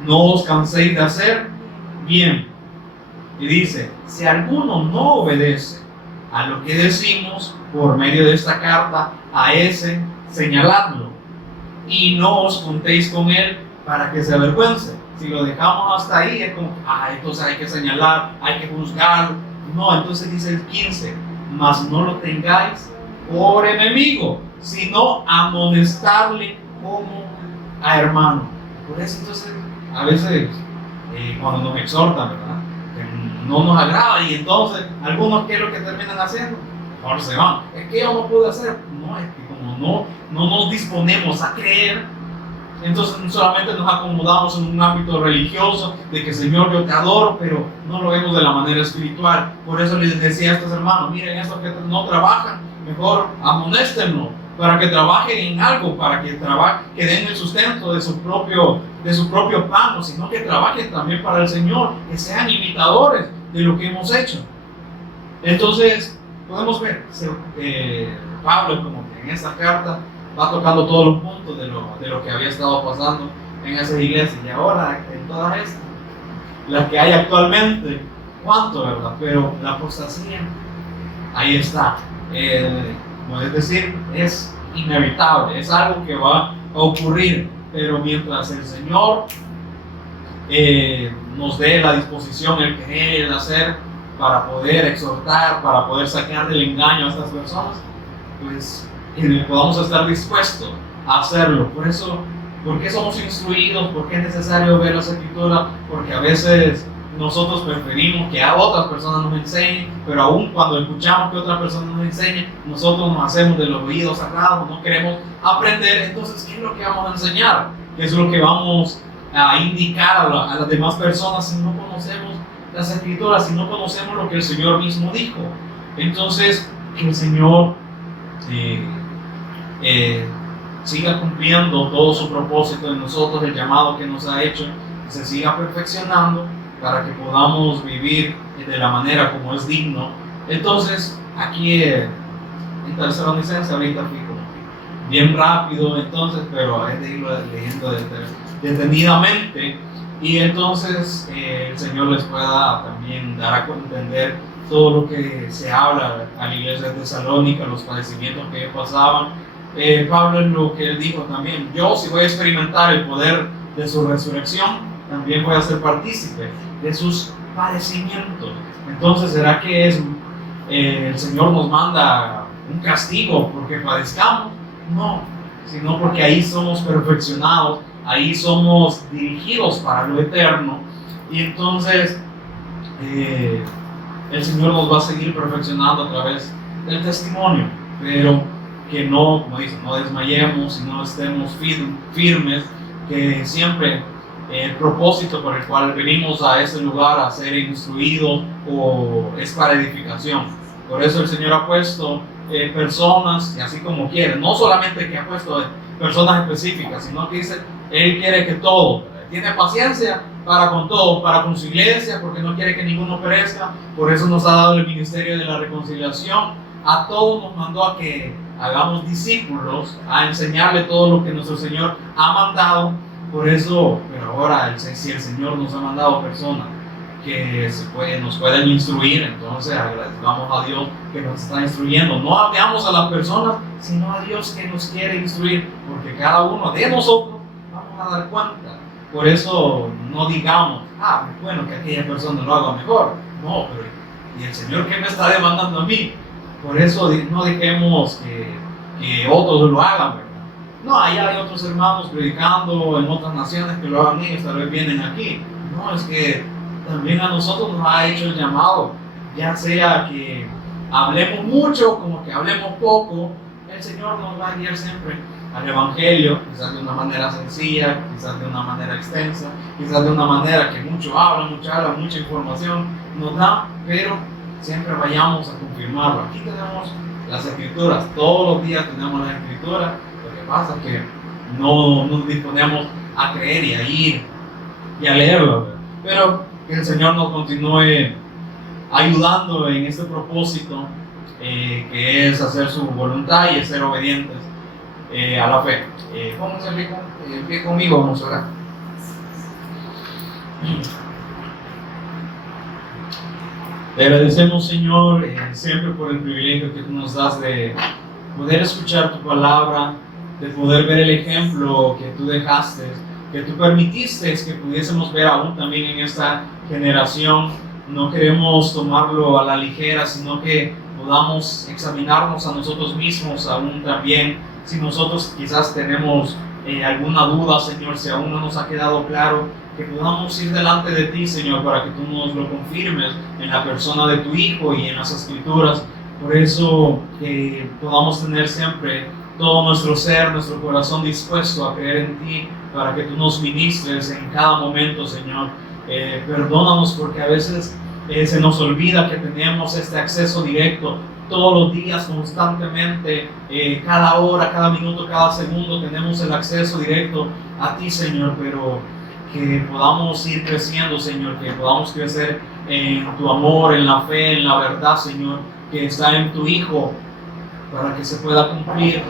no os canséis de hacer bien. Y dice, si alguno no obedece a lo que decimos por medio de esta carta, a ese señaladlo y no os juntéis con él para que se avergüence. Si lo dejamos hasta ahí, es como, entonces hay que señalar, hay que juzgar. No, entonces dice el 15, mas no lo tengáis por enemigo, sino amonestarle como a hermano. Por eso entonces, a veces, cuando nos exhortan, ¿verdad?, no nos agrada, y entonces algunos, ¿qué es lo que terminan haciendo? Mejor se van. Es que yo no pude hacer. No, es que como no nos disponemos a creer, Entonces no solamente nos acomodamos en un ámbito religioso de que Señor yo te adoro, pero no lo vemos de la manera espiritual. Por eso les decía a estos hermanos, miren, estos que no trabajan, mejor amonéstenlo para que trabajen en algo, para que den el sustento de su propio pan, sino que trabajen también para el Señor, que sean imitadores de lo que hemos hecho. Entonces podemos ver, Pablo como que en esta carta va tocando todos los puntos de lo que había estado pasando en esas iglesias, y ahora en todas estas, las que hay actualmente, cuánto, ¿verdad? Pero la apostasía, ahí está. Es decir, es inevitable, es algo que va a ocurrir, pero mientras el Señor nos dé la disposición, el querer, el hacer, para poder exhortar, para poder sacar del engaño a estas personas, pues podamos estar dispuestos a hacerlo. Por eso, ¿por qué somos instruidos? ¿Por qué es necesario ver las Escrituras? Porque a veces nosotros preferimos que a otras personas nos enseñen, pero aún cuando escuchamos que otra persona nos enseñe, nosotros nos hacemos de los oídos sacados, no queremos aprender. Entonces, ¿qué es lo que vamos a enseñar? ¿Qué es lo que vamos a indicar a las demás personas si no conocemos las Escrituras, si no conocemos lo que el Señor mismo dijo? Entonces, que el Señor siga cumpliendo todo su propósito en nosotros, el llamado que nos ha hecho, que se siga perfeccionando para que podamos vivir de la manera como es digno. Entonces, aquí en Tesalonicenses, ahorita fijo bien rápido, entonces, pero es de irlo leyendo detenidamente, y entonces el Señor les pueda también dar a entender todo lo que se habla a la iglesia de Tesalónica, los padecimientos que pasaban. Pablo, en lo que él dijo también, yo si voy a experimentar el poder de su resurrección, también voy a ser partícipe de sus padecimientos. Entonces, ¿será que el Señor nos manda un castigo porque padezcamos? No, sino porque ahí somos perfeccionados, ahí somos dirigidos para lo eterno, y entonces el Señor nos va a seguir perfeccionando a través del testimonio, pero que no, como dice, no desmayemos, sino estemos firmes, que siempre el propósito por el cual venimos a ese lugar a ser instruidos es para edificación. Por eso el Señor ha puesto personas, y así como quiere, no solamente que ha puesto personas específicas, sino que dice, Él quiere que todo, tiene paciencia para con todo, para con su iglesia, porque no quiere que ninguno perezca. Por eso nos ha dado el ministerio de la reconciliación. A todos nos mandó a que hagamos discípulos, a enseñarle todo lo que nuestro Señor ha mandado. Por eso, pero ahora, si el Señor nos ha mandado personas que nos pueden instruir, entonces agradecemos a Dios que nos está instruyendo. No veamos a las personas, sino a Dios que nos quiere instruir, porque cada uno de nosotros vamos a dar cuenta. Por eso no digamos, bueno, que aquella persona lo haga mejor. No, pero ¿y el Señor qué me está demandando a mí? Por eso no dejemos que otros lo hagan, ¿verdad? No, allá hay otros hermanos predicando en otras naciones que lo hagan ellos, tal vez vienen aquí. No, es que también a nosotros nos ha hecho el llamado, ya sea que hablemos mucho como que hablemos poco, el Señor nos va a guiar siempre al Evangelio, quizás de una manera sencilla, quizás de una manera extensa, quizás de una manera que mucho habla, mucha información nos da, pero siempre vayamos a confirmarlo. Aquí tenemos las Escrituras, todos los días tenemos las Escrituras. Lo que pasa es que no nos disponemos a creer y a ir y a leerlo, pero que el Señor nos continúe ayudando en este propósito, que es hacer su voluntad y es ser obedientes a la fe. Pónganse en pie conmigo, vamos a orar. Te agradecemos, Señor, siempre por el privilegio que tú nos das de poder escuchar tu palabra, de poder ver el ejemplo que tú dejaste, que tú permitiste que pudiésemos ver aún también en esta generación. No queremos tomarlo a la ligera, sino que podamos examinarnos a nosotros mismos aún también. Si nosotros quizás tenemos alguna duda, Señor, si aún no nos ha quedado claro, que podamos ir delante de ti, Señor, para que tú nos lo confirmes en la persona de tu Hijo y en las Escrituras. Por eso que podamos tener siempre todo nuestro ser, nuestro corazón dispuesto a creer en ti, para que tú nos ministres en cada momento, Señor. Perdónanos porque a veces se nos olvida que tenemos este acceso directo todos los días, constantemente, cada hora, cada minuto, cada segundo tenemos el acceso directo a ti, Señor, pero que podamos ir creciendo, Señor, que podamos crecer en tu amor, en la fe, en la verdad, Señor, que está en tu Hijo, para que se pueda cumplir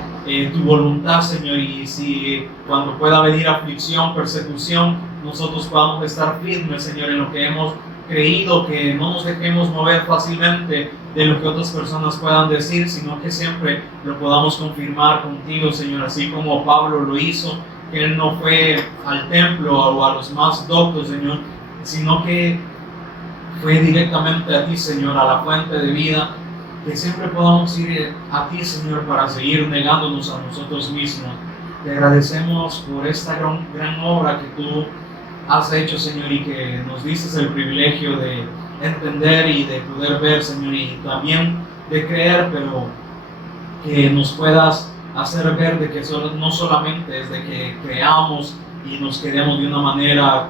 tu voluntad, Señor, y si cuando pueda venir aflicción, persecución, nosotros podamos estar firmes, Señor, en lo que hemos creído, que no nos dejemos mover fácilmente de lo que otras personas puedan decir, sino que siempre lo podamos confirmar contigo, Señor, así como Pablo lo hizo, que él no fue al templo o a los más doctos, Señor, sino que fue directamente a ti, Señor, a la fuente de vida, que siempre podamos ir a ti, Señor, para seguir negándonos a nosotros mismos. Te agradecemos por esta gran obra que tú has hecho, Señor, y que nos diste el privilegio de entender y de poder ver, Señor, y también de creer, pero que nos puedas hacer ver de que no solamente es de que creamos y nos quedemos de una manera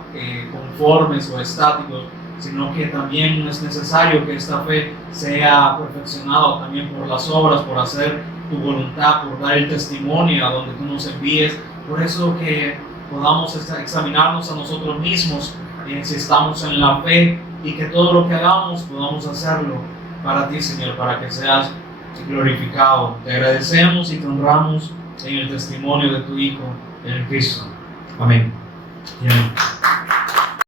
conformes o estáticos, sino que también es necesario que esta fe sea perfeccionada también por las obras, por hacer tu voluntad, por dar el testimonio a donde tú nos envíes. Por eso que podamos examinarnos a nosotros mismos si estamos en la fe, y que todo lo que hagamos podamos hacerlo para ti, Señor, para que seas glorificado. Te agradecemos y te honramos en el testimonio de tu Hijo, en el Cristo. Amén. Y amén.